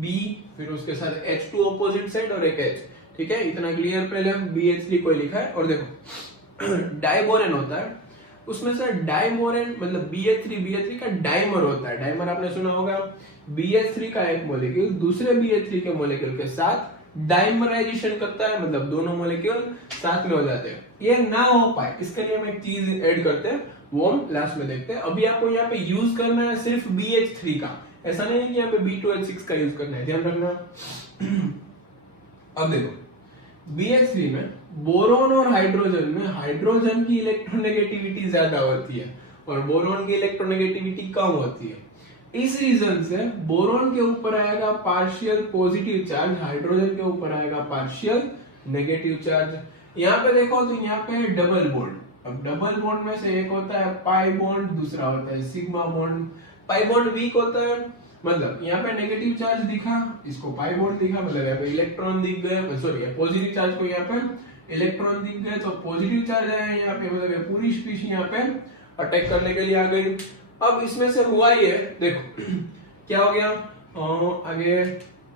B, फिर उसके साथ H2 ऑपोजिट साइड और एक H। ठीक है, इतना क्लियर। पहले हम BH3 को लिखा है, और देखो डाइबोरेन होता है, उसमें से डाइमोरेन मतलब BH3 का डाइमर होता है। डाइमर आपने सुना होगा, BH3 का एक मॉलिक्यूल दूसरे BH3 के मॉलिक्यूल के साथ डाइमराइजेशन करता है, मतलब दोनों मॉलिक्यूल साथ में हो जाते हैं। ये ना हो पाए इसके लिए हम एक चीज ऐड करते हैं, वो हम लास्ट में देखते हैं। अभी आपको यहाँ पे यूज करना है सिर्फ BH3 का, ऐसा नहीं है कि यहाँ पे B2H6 का यूज करना है, ध्यान रखना। अब देखो BH3 में बोरोन और हाइड्रोजन में हाइड्रोजन की इलेक्ट्रोनेगेटिविटी ज्यादा होती है और बोरोन की इलेक्ट्रोनेगेटिविटी कम होती है। इस रीजन से बोरोन के ऊपर आएगा पार्शियल पॉजिटिव चार्ज, हाइड्रोजन के ऊपर आएगा पार्शियल नेगेटिव चार्ज। यहाँ पे देखो तो यहाँ पे डबल बॉन्ड, अब डबल बॉन्ड में से एक होता है पाई बॉन्ड, दूसरा होता है sigma bond. Pi bond weak होता है, मतलब यहाँ पे नेगेटिव चार्ज दिखा, इसको पाई बॉन्ड दिखा, मतलब यहाँ पे इलेक्ट्रॉन दिख गए, सॉरी पॉजिटिव चार्ज को यहाँ पे इलेक्ट्रॉन दिख गए, तो पॉजिटिव चार्ज आया यहाँ पे, मतलब पूरी स्पीशीज यहाँ पे अटैक करने के लिए आ गई। अब इसमें से हुआ ये देखो क्या हो गया, आगे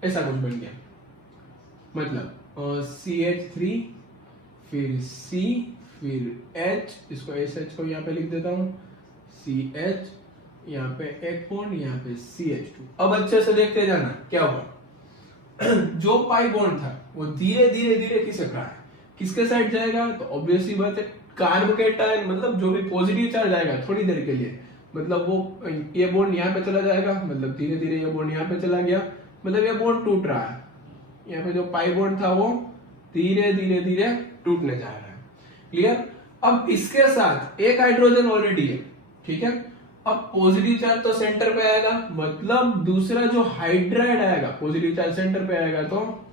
ऐसा कुछ बन गया, मतलब CH3 फिर C फिर H, इसको SH को यहाँ पे लिख देता हूँ, CH, यहाँ पे एक बॉन्ड, यहाँ पे CH2। अब अच्छे से देखते जाना क्या हुआ। जो पाई बॉन्ड था वो धीरे धीरे धीरे खिसक रहा है, किसके साइड जाएगा, तो ऑब्वियसली बात है कार्ब कैटायन, मतलब जो भी पॉजिटिव चार्ज आएगा थोड़ी देर के लिए, मतलब वो ये बॉन्ड यहाँ पे चला जाएगा, मतलब धीरे धीरे ये बॉन्ड यहाँ पे चला गया, मतलब ये बॉन्ड टूट रहा है। यहाँ पे जो पाई बॉन्ड था वो धीरे धीरे धीरे टूटने जा रहा है। क्लियर। अब इसके साथ एक हाइड्रोजन ऑलरेडी है, ठीक है। अब पॉजिटिव चार्ज तो सेंटर पे आएगा, मतलब दूसरा जो हाइड्राइड आएगा पॉजिटिव चार्ज सेंटर पे आएगा, तो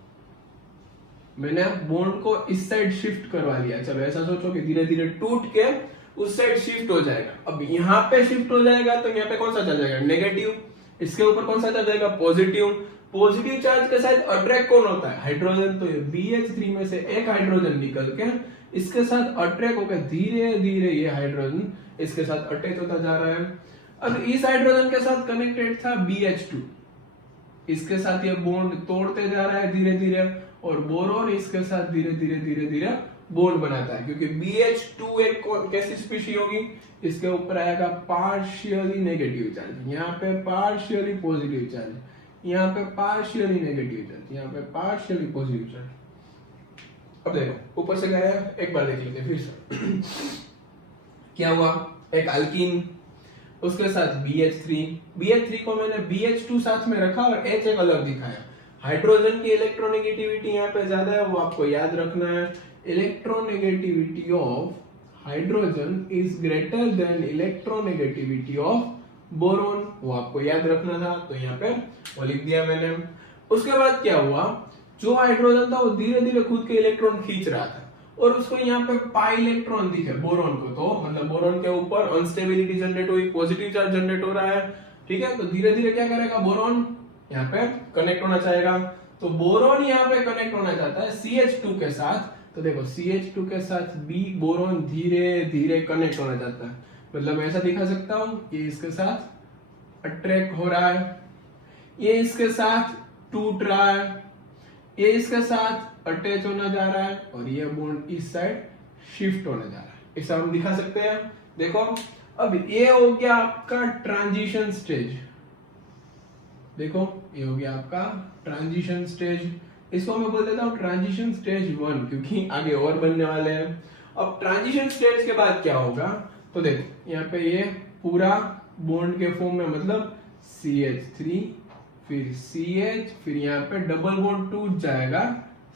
मैंने बॉन्ड को इस साइड शिफ्ट करवा लिया। चलो ऐसा सोचो कि धीरे धीरे टूट के उस साइड शिफ्ट हो जाएगा। अब यहाँ पे शिफ्ट हो जाएगा तो यहाँ पे कौन सा चार्ज आएगा, नेगेटिव। इसके ऊपर कौन सा चार्ज आएगा, पॉजिटिव। पॉजिटिव चार्ज के साथ अट्रैक्ट कौन होता है, हाइड्रोजन। तो ये BH3 में से एक हाइड्रोजन निकल के इसके साथ अट्रैक्ट होकर धीरे धीरे ये हाइड्रोजन इसके साथ अटैच होता जा रहा है। अब इस हाइड्रोजन के साथ कनेक्टेड था BH2, इसके साथ ये बॉन्ड तोड़ते जा रहा है धीरे धीरे, और बोरोन इसके साथ धीरे धीरे धीरे धीरे बॉन्ड बनाता है, क्योंकि BH2 एक कैसी स्पीशीज होगी, इसके ऊपर आएगा पार्शियली नेगेटिव चार्ज, यहाँ पे पार्शियली पॉजिटिव चार्ज, यहाँ पे पार्शियली नेगेटिव चार्ज, यहाँ पे पार्शियली पॉजिटिव चार्ज। अब देखो ऊपर से क्या है, एक बार देख लेते हैं फिर से। क्या हुआ, एक अल्कीन, उसके साथ BH3 को मैंने BH2 साथ में रखा और H एक अलग दिखाया। हाइड्रोजन की इलेक्ट्रोनेगेटिविटी यहाँ पे ज्यादा है, वो आपको याद रखना है। Electronegativity of hydrogen is greater than electronegativity of boron, वो आपको याद रखना था, तो यहाँ पे वो लिख दिया मैंने। उसके बाद क्या हुआ, जो हाइड्रोजन था वो धीरे धीरे खुद के इलेक्ट्रॉन खींच रहा था, और उसको यहाँ पे पाई इलेक्ट्रॉन दिखे बोरोन को, तो मतलब बोरोन के ऊपर अनस्टेबिलिटी जनरेट हुई, पॉजिटिव चार्ज जनरेट हो रहा है, ठीक है। तो धीरे धीरे क्या करेगा, बोरोन यहाँ पे कनेक्ट होना चाहेगा। तो बोरोन यहाँ पे कनेक्ट होना चाहता है CH2 के साथ, तो देखो CH2 के साथ बोरोन धीरे धीरे कनेक्ट होना चाहता है, मतलब मैं ऐसा दिखा सकता हूं कि इसके साथ अट्रैक्ट हो रहा है, ये इसके साथ टूट रहा है, ये इसके साथ अटैच होना जा रहा है, और ये बॉन्ड इस साइड शिफ्ट होने जा रहा है। ऐसा हम दिखा सकते हैं। देखो अब ये हो गया आपका ट्रांजिशन स्टेज, देखो ये हो गया आपका ट्रांजिशन स्टेज, इसको मैं बोल देता हूँ ट्रांजिशन स्टेज 1, क्योंकि आगे और बनने वाले हैं। अब ट्रांजिशन स्टेज के बाद क्या होगा, तो देखो यहाँ पे ये पूरा बॉन्ड के फॉर्म में, मतलब CH3 फिर CH, फिर यहाँ पे डबल बॉन्ड टूट जाएगा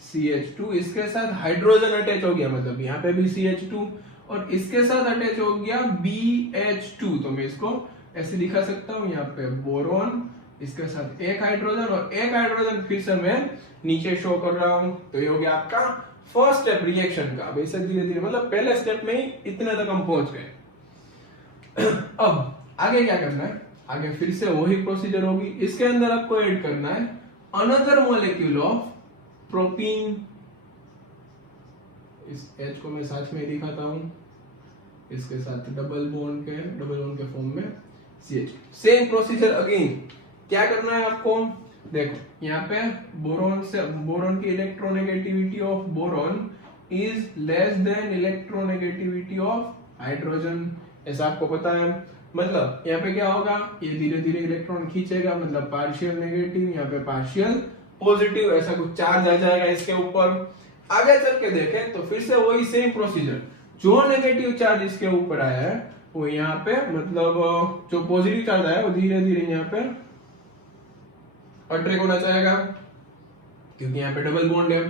CH2, इसके साथ हाइड्रोजन अटैच हो गया, मतलब यहाँ पे भी CH2 और इसके साथ अटैच हो गया BH2। तो मैं इसको ऐसे दिखा सकता हूँ, यहाँ पे बोरॉन, इसके साथ एक हाइड्रोजन और एक हाइड्रोजन फिर से मैं नीचे शो कर रहा हूँ। तो ये हो गया आपका फर्स्ट स्टेप रिएक्शन का। अब ऐसे धीरे धीरे, मतलब पहले स्टेप में ही इतने तक हम पहुंच गए। अब आगे क्या करना है, आगे फिर से वही प्रोसीजर होगी। इसके अंदर आपको ऐड करना है अनदर मॉलिक्यूल ऑफ प्रोपीन। इस H को मैं साथ में दिखाता हूं, इसके साथ डबल बॉन्ड के फॉर्म में CH। Same procedure again. क्या करना है आपको, देखो यहाँ पे बोरॉन की electronegativity of boron is less than electronegativity of hydrogen, ऐसा आपको पता है। मतलब यहाँ पे क्या होगा, ये धीरे धीरे इलेक्ट्रॉन खींचेगा, मतलब पार्शियल नेगेटिव, यहाँ पे पार्शियल पॉजिटिव, ऐसा कुछ चार्ज आ जाएगा इसके ऊपर। आगे चल के देखें तो फिर से वही सेम प्रोसीजर, जो नेगेटिव चार्ज इसके ऊपर आया है वो यहाँ पे, मतलब जो पॉजिटिव चार्ज आया है वो धीरे धीरे यहाँ पे अट्रैक्ट होना चाहेगा, क्योंकि यहाँ पे डबल बॉन्ड है।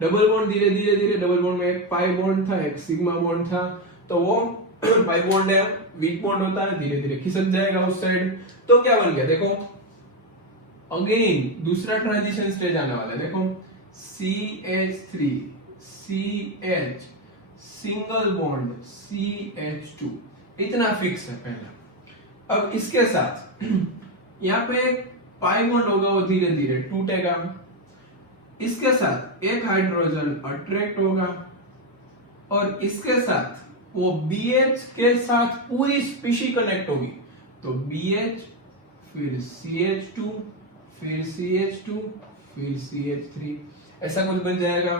डबल बॉन्ड धीरे धीरे डबल बॉन्ड में एक पाई बॉन्ड था, एक सिग्मा बॉन्ड था, तो वो पाई बॉन्ड है, वीक बॉन्ड होता है, धीरे धीरे खिसक जाएगा उस साइड। तो क्या बन गया, देखो अगेन दूसरा ट्रांजिशन स्टेज आने वाला है। देखो CH3 CH single bond CH2, इतना फिक्स है पहला। अब इसके साथ यहाँ पे एक पाई बॉन्ड होगा, वो धीरे धीरे टूटेगा, इसके साथ एक हाइड्रोजन अट्रैक्ट होगा और इसके साथ वो BH के साथ पूरी स्पीशी कनेक्ट होगी। तो BH फिर CH2 फिर CH2 फिर CH3, ऐसा कुछ बन जाएगा।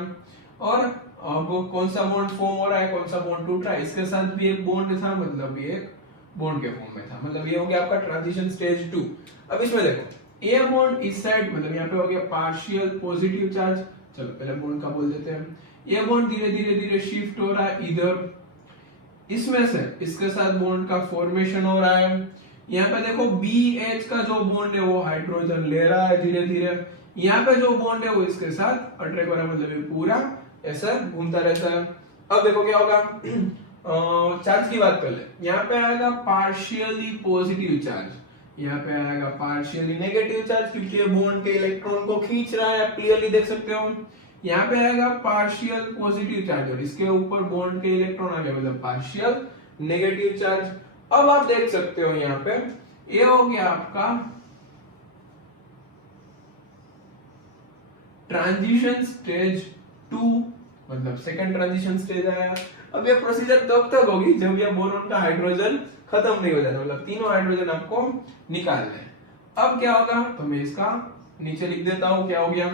और अब कौन सा बॉन्ड फॉर्म हो रहा है, कौन सा बॉन्ड टूट रहा है, इसके साथ भी एक बॉन्ड था, मतलब ये एक बॉन्ड के फॉर्म में था, मतलब ये हो गया आपका ट्रांजिशन स्टेज 2। अब इसमें देखो ए बॉन्ड इस साइड, मतलब यहाँ पे हो गया पार्शियल पॉजिटिव चार्ज, चलो पहले बॉन्ड का बोल देते हैं। ये बॉन्ड धीरे धीरे शिफ्ट हो रहा है इधर, इसमें से इसके साथ बॉन्ड का फॉर्मेशन हो रहा है। यहाँ पे देखो BH का जो बॉन्ड है वो हाइड्रोजन ले रहा है धीरे धीरे, यहाँ पे जो बॉन्ड है वो इसके साथ अट्रैक्ट हो रहा है, मतलब ये पूरा ऐसा घूमता रहता है। अब देखो क्या होगा, चार्ज की बात कर ले, यहाँ पे आएगा पार्शियली पॉजिटिव चार्ज, यहाँ पे आएगा पार्शियली नेगेटिव चार्ज, क्योंकि ये बॉन्ड के इलेक्ट्रॉन को खींच रहा है, आप क्लियरली देख सकते हो। यहाँ पे आएगा पार्शियल पॉजिटिव चार्ज और इसके ऊपर बॉन्ड के इलेक्ट्रॉन आ गए, मतलब पार्शियल नेगेटिव चार्ज। अब आप देख सकते हो यहाँ पे ये हो गया आपका ट्रांजिशन स्टेज 2, मतलब सेकंड ट्रांजिशन स्टेज आया। अब ये प्रोसीजर तब तक होगी जब ये बोरॉन का हाइड्रोजन खत्म नहीं हो जाता, मतलब तीनों हाइड्रोजन आपको निकालना है। अब क्या होगा, तो मैं इसका नीचे लिख देता हूं, क्या हो गया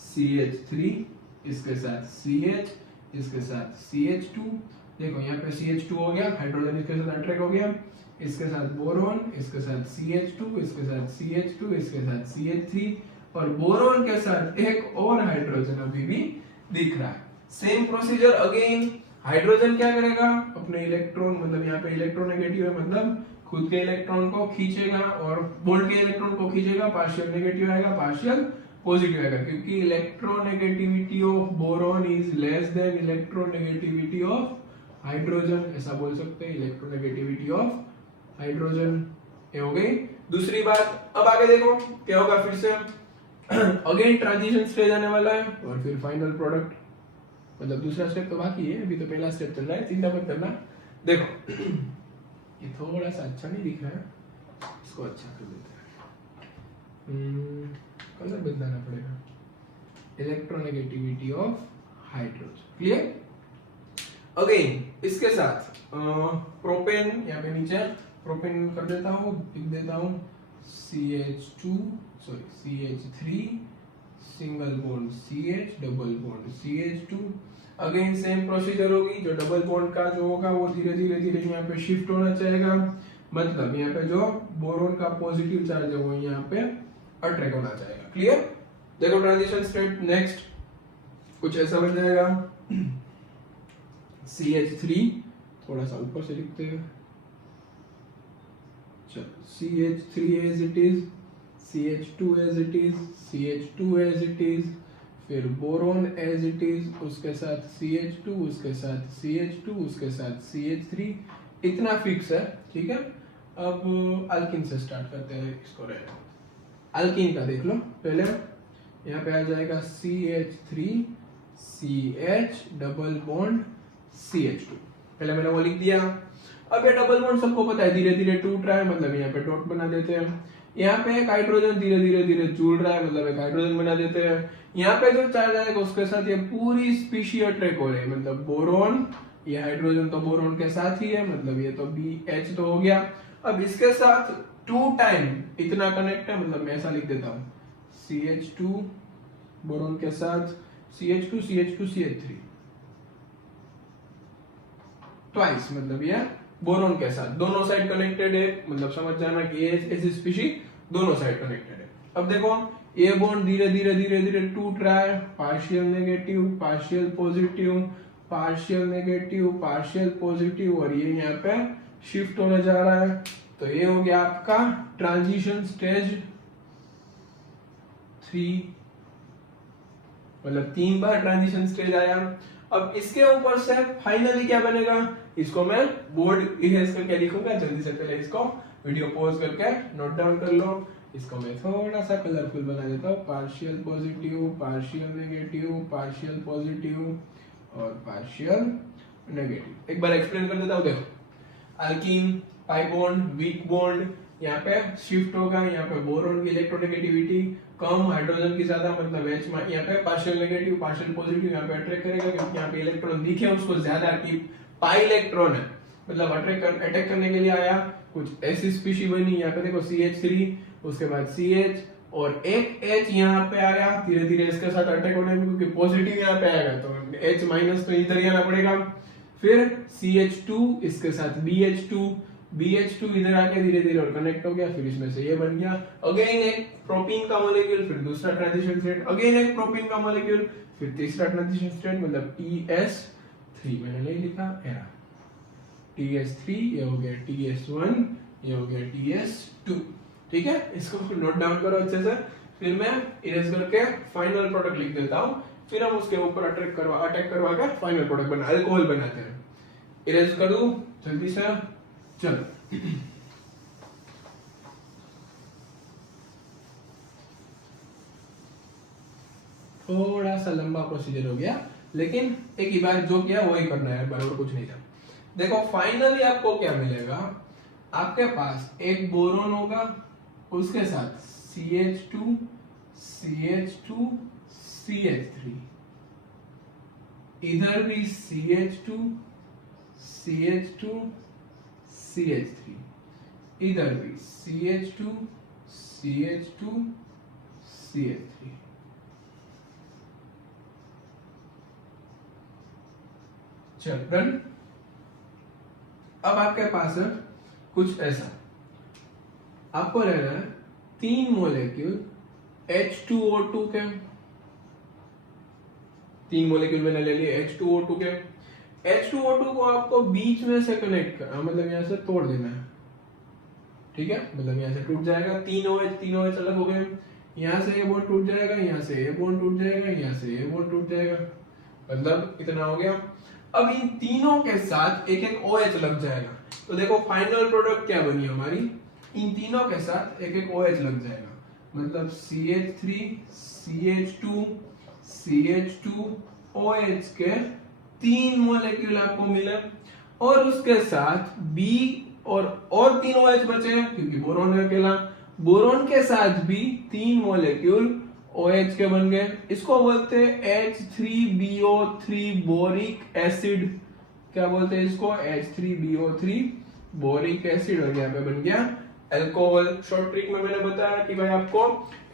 CH3, इसके साथ CH, इसके साथ CH2, देखो यहाँ पे CH2 हो गया, हाइड्रोजन इसके साथ अट्रैक्ट हो गया, इसके साथ बोरॉन, इसके साथ CH2, इसके साथ CH2, इसके साथ CH3 और बोरॉन के साथ एक और हाइड्रोजन अभी भी दिख रहा है। सेम प्रोसीजर अगेन, हाइड्रोजन क्या करेगा, अपने इलेक्ट्रॉन, मतलब यहाँ पे इलेक्ट्रोनेगेटिव है, मतलब खुद के इलेक्ट्रॉन को खींचेगा और बॉन्ड के इलेक्ट्रॉन को खींचेगा, पार्शियल नेगेटिव आएगा, पार्शियल पॉजिटिव आएगा, क्योंकि electronegativity of boron is less than electronegativity of hydrogen, ऐसा बोल सकते हैं, इलेक्ट्रोनेगेटिविटी ऑफ हाइड्रोजन। ये हो गई दूसरी बात। अब आगे देखो क्या होगा, फिर से अगेन ट्रांजिशन स्टेज आने वाला है और फिर फाइनल प्रोडक्ट, मतलब दूसरा स्टेप तो बाकी है, अभी तो पहला स्टेप चल रहा है, चिंता मत करना। देखो ये थोड़ा सा अच्छा नहीं दिख रहा है, इसको अच्छा कर देते हैं, कलर बदलाना पड़ेगा, electronegativity of hydrogen, clear. Again इसके साथ प्रोपेन, यहाँ पे नीचे प्रोपेन कर देता हूँ, लिख देता हूँ CH3 single bond CH, double bond CH2। Again same procedure होगी, जो डबल बॉन्ड का जो होगा वो धीरे धीरे यहाँ पे शिफ्ट होना चाहेगा, मतलब यहाँ पे जो बोरॉन का पॉजिटिव चार्ज है वो यहाँ पे अट्रैक्ट होना चाहेगा, क्लियर। देखो ट्रांजिशन स्टेट नेक्स्ट कुछ ऐसा बन जाएगा, CH3 थोड़ा सा ऊपर से लिखते हैं, चलो CH3 as it is, CH2 as it is, CH2 as it is, फिर बोरोन एज इट इज, उसके साथ CH2, उसके साथ CH2, उसके साथ CH3, इतना फिक्स है, ठीक है। अब अल्किन से स्टार्ट करते हैं इसको, रहने अल्किन का देख लो पहले, यहाँ पे आ जाएगा CH3 CH double bond CH2, पहले मैंने वो लिख दिया। अब ये डबल बॉन्ड सबको पता है धीरे धीरे टूट रहा है, मतलब यहाँ पे डॉट बना देते हैं। यहाँ पे एक हाइड्रोजन धीरे धीरे धीरे जुड़ रहा है, मतलब एक हाइड्रोजन बना देते हैं। यहाँ पे जो चार्ज आएगा उसके साथ ये पूरी स्पीशी अट्रैक्ट हो रही है, मतलब बोरोन, ये हाइड्रोजन तो बोरोन के साथ ही है, मतलब ये तो BH तो हो गया। अब इसके साथ 2 टाइम इतना कनेक्ट है, मतलब मैं ऐसा लिख देता हूँ CH2 बोरोन के साथ CH2 CH2 CH3 ट्वाइस, मतलब ये बोरोन के साथ दोनों साइड कनेक्टेड है, मतलब समझ जाना कि ये ऐसी स्पीशी दोनों साइड कनेक्टेड है। अब देखो ये बॉन्ड धीरे धीरे धीरे धीरे टूट रहा है, partial negative, partial positive, partial negative, partial positive, और ये यहाँ पे शिफ्ट होने जा रहा है। तो ये हो गया आपका ट्रांजिशन स्टेज 3, मतलब 3 बार ट्रांजिशन स्टेज आया। अब इसके ऊपर से फाइनली क्या बनेगा, इसको मैं बोर्ड इरेज करके लिखूंगा, जल्दी से पहले इसको वीडियो पॉज करके नोट डाउन कर लो। इसको मैं थोड़ा सा कलरफुल बना देता हूँ, partial positive, partial negative, partial positive और पार्शियल नेगेटिव। एक बार एक्सप्लेन कर देता हूँ, देखो alkyne pi bond, weak bond, यहाँ पे शिफ्ट होगा, यहाँ पे बोरोन की इलेक्ट्रोनेगेटिविटी कम, हाइड्रोजन की ज्यादा, मतलब H में यहाँ पे पार्शियल नेगेटिव पार्शियल पॉजिटिव यहाँ पे अट्रैक्ट करेगा, क्योंकि यहाँ पे इलेक्ट्रॉन दिखे उसको ज्यादा कि पाई इलेक्ट्रॉन है, मतलब अटैक करने के लिए आया। कुछ ऐसी स्पीशी बनी, यहाँ पे देखो CH3, उसके बाद CH और एक H यहाँ पे आया, धीरे धीरे इसके साथ अटैक होने में, क्योंकि पॉजिटिव यहाँ पे आएगा तो H माइनस तो इधर ही आना पड़ेगा। फिर CH2 इसके साथ BH2 इधर आके धीरे धीरे और कनेक्ट हो गया, फिर इसमें से ये बन गया। अगेन एक प्रोपीन का मॉलिक्यूल, फिर दूसरा ट्रांजिशन स्टेट, अगेन एक प्रोपीन का मॉलिक्यूल, फिर तीसरा ट्रांजिशन स्टेट, मतलब TS3, मैंने नहीं लिखा एरा, TS3, ये हो गया TS1, ये हो गया TS2, ठीक है। इसको नोट डाउन करो अच्छे से, फिर मैं इरेज करके फाइनल प्रोडक्ट लिख देता हूँ, फिर हम उसके ऊपर अटैक करवा के फाइनल प्रोडक्ट बना अल्कोहल बनाते हैं। इरेज कर दूं जल्दी से, चलो थोड़ा सा लंबा प्रोसीजर हो गया, लेकिन एक ही बार जो किया वही करना है, बराबर कुछ नहीं था। देखो फाइनली आपको क्या मिलेगा, आपके पास एक बोरोन होगा, उसके साथ CH2 CH2 CH3, इधर भी CH2 CH2 CH3, इधर भी CH2 CH2 CH3। चल डन। अब आपके पास है कुछ ऐसा, आपको लेना है 3 मोलेक्यूल H2O2 के, 3 मोलेक्यूल मैंने ले लिए H2O2 के। H2O2 को आपको बीच में से कनेक्ट करना, मतलब यहां से तोड़ देना है, ठीक है, मतलब यहां से टूट जाएगा, 3 OH अलग हो गए, यहां से ये बॉन्ड टूट जाएगा, यहां से ये बॉन्ड टूट जाएगा, यहां से ये बॉन्ड टूट जाएगा, मतलब इतना हो गया। अब इन तीनों के साथ एक एक OH लग जाएगा, तो देखो फाइनल प्रोडक्ट क्या बनी हमारी, इन तीनों के साथ एक एक OH लग जाएगा, मतलब CH3 CH2 CH2 OH के 3 मोलेक्यूल आपको मिले, और उसके साथ B और 3 OH बचे हैं, क्योंकि बोरोन है अकेला, बोरोन के साथ भी 3 मोलेक्यूल OH के बन गए। इसको बोलते हैं H3BO3 बोरिक एसिड, क्या बोलते हैं इसको, H3BO3 बोरिक एसिड, और यहाँ पे बन गया अल्कोहल। शॉर्ट ट्रिक में मैंने बताया कि भाई आपको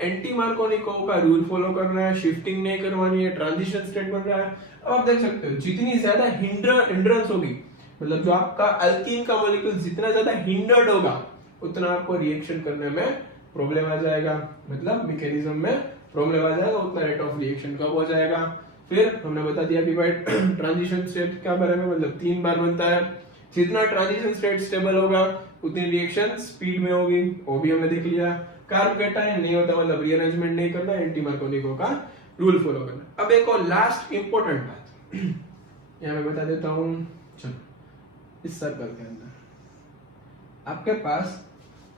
एंटी मार्कोनिकोव का रूल फॉलो करना है, शिफ्टिंग नहीं करवानी है, ट्रांजिशन स्टेट बन रहा है। अब आप देख सकते हो जितनी ज्यादा हिंड्रेंस होगी, मतलब जो आपका अल्कीन का मॉलिक्यूल जितना ज्यादा हिंडर्ड होगा, उतना आपको रिएक्शन करने में प्रॉब्लम आ जाएगा, मतलब मैकेनिज्म में प्रॉब्लम आ जाएगा, उतना रेट ऑफ रिएक्शन कम हो जाएगा। फिर हमने बता दिया कि भाई ट्रांजिशन स्टेट क्या बारे में, मतलब 3 बार बनता है। जितना ट्रांजिशन स्टेट स्टेबल होगा उतनी रिएक्शन स्पीड में होगी, वो भी हमने देख लिया। कार्ब कैटायन नहीं होता मतलब रीअरेंजमेंट नहीं करना, एंटी मार्कोनिको का रूल फॉलो करना। अब एक और लास्ट इंपॉर्टेंट बात यहाँ मैं बता देता हूँ। चलो इस सर्कल के अंदर आपके पास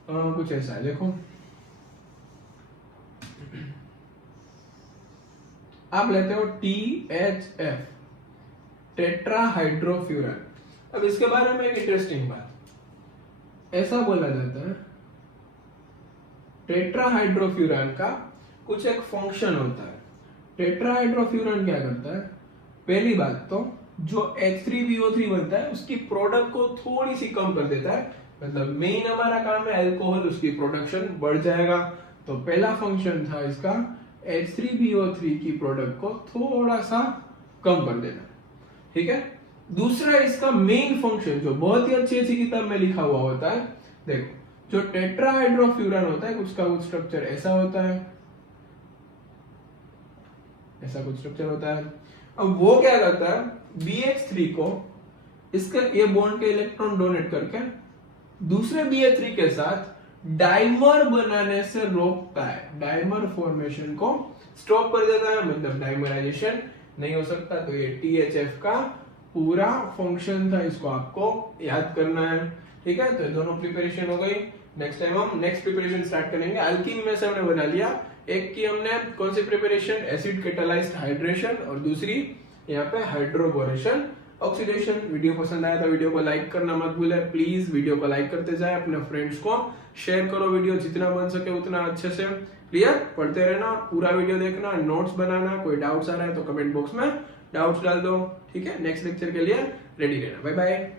कुछ ऐसा है, देखो आप लेते हो THF, टेट्राहाइड्रोफ्यूरन। अब इसके बारे में एक इंटरेस्टिंग बात, ऐसा बोला जाता है टेट्राहाइड्रोफ्यूरन का कुछ एक फंक्शन होता है। टेट्राहाइड्रोफ्यूरन क्या करता है, पहली बात तो जो H3BO3 बनता है उसकी प्रोडक्ट को थोड़ी सी कम कर देता है, मतलब मेन हमारा काम है अल्कोहल, उसकी प्रोडक्शन बढ़ जाएगा। तो पहला फंक्शन था इसका H3BO3 की प्रोडक्ट को थोड़ा सा कम कर देना, ठीक है। दूसरा इसका मेन फंक्शन जो बहुत ही अच्छी किताब में लिखा हुआ होता है, देखो जो टेट्राहाइड्रोफ्यूरन होता है उसका कुछ स्ट्रक्चर ऐसा होता है, ऐसा कुछ स्ट्रक्चर होता है। अब वो क्या करता है, BH3 को इसके ये बॉन्ड के इलेक्ट्रॉन डोनेट करके दूसरे BH3 के साथ डाइमर बनाने से रोकता है, डाइमर फॉर्मेशन को स्टॉप कर देता है, मतलब डाइमराइजेशन नहीं हो सकता। तो ये THF का पूरा फंक्शन था, इसको आपको याद करना है, ठीक है। तो दोनों प्रिपरेशन हो गई। नेक्स्ट टाइम हम नेक्स्ट प्रिपरेशन स्टार्ट करेंगे। अल्कीन में से हमने बना लिया, एक की हमने कौन सी प्रिपरेशन, एसिड कैटालाइज्ड हाइड्रेशन, और दूसरी यहाँ पे हाइड्रोबोरेशन ऑक्सीडेशन। वीडियो पसंद आया तो वीडियो को लाइक करना मत भूले प्लीज, वीडियो को लाइक करते जाए, अपने फ्रेंड्स को शेयर करो, वीडियो जितना बन सके उतना अच्छे से। क्लियर, पढ़ते रहना, पूरा वीडियो देखना, नोट्स बनाना, कोई डाउट्स आ रहा है तो कमेंट बॉक्स में डाउट्स डाल दो, ठीक है। नेक्स्ट लेक्चर के लिए रेडी रहना, बाय बाय।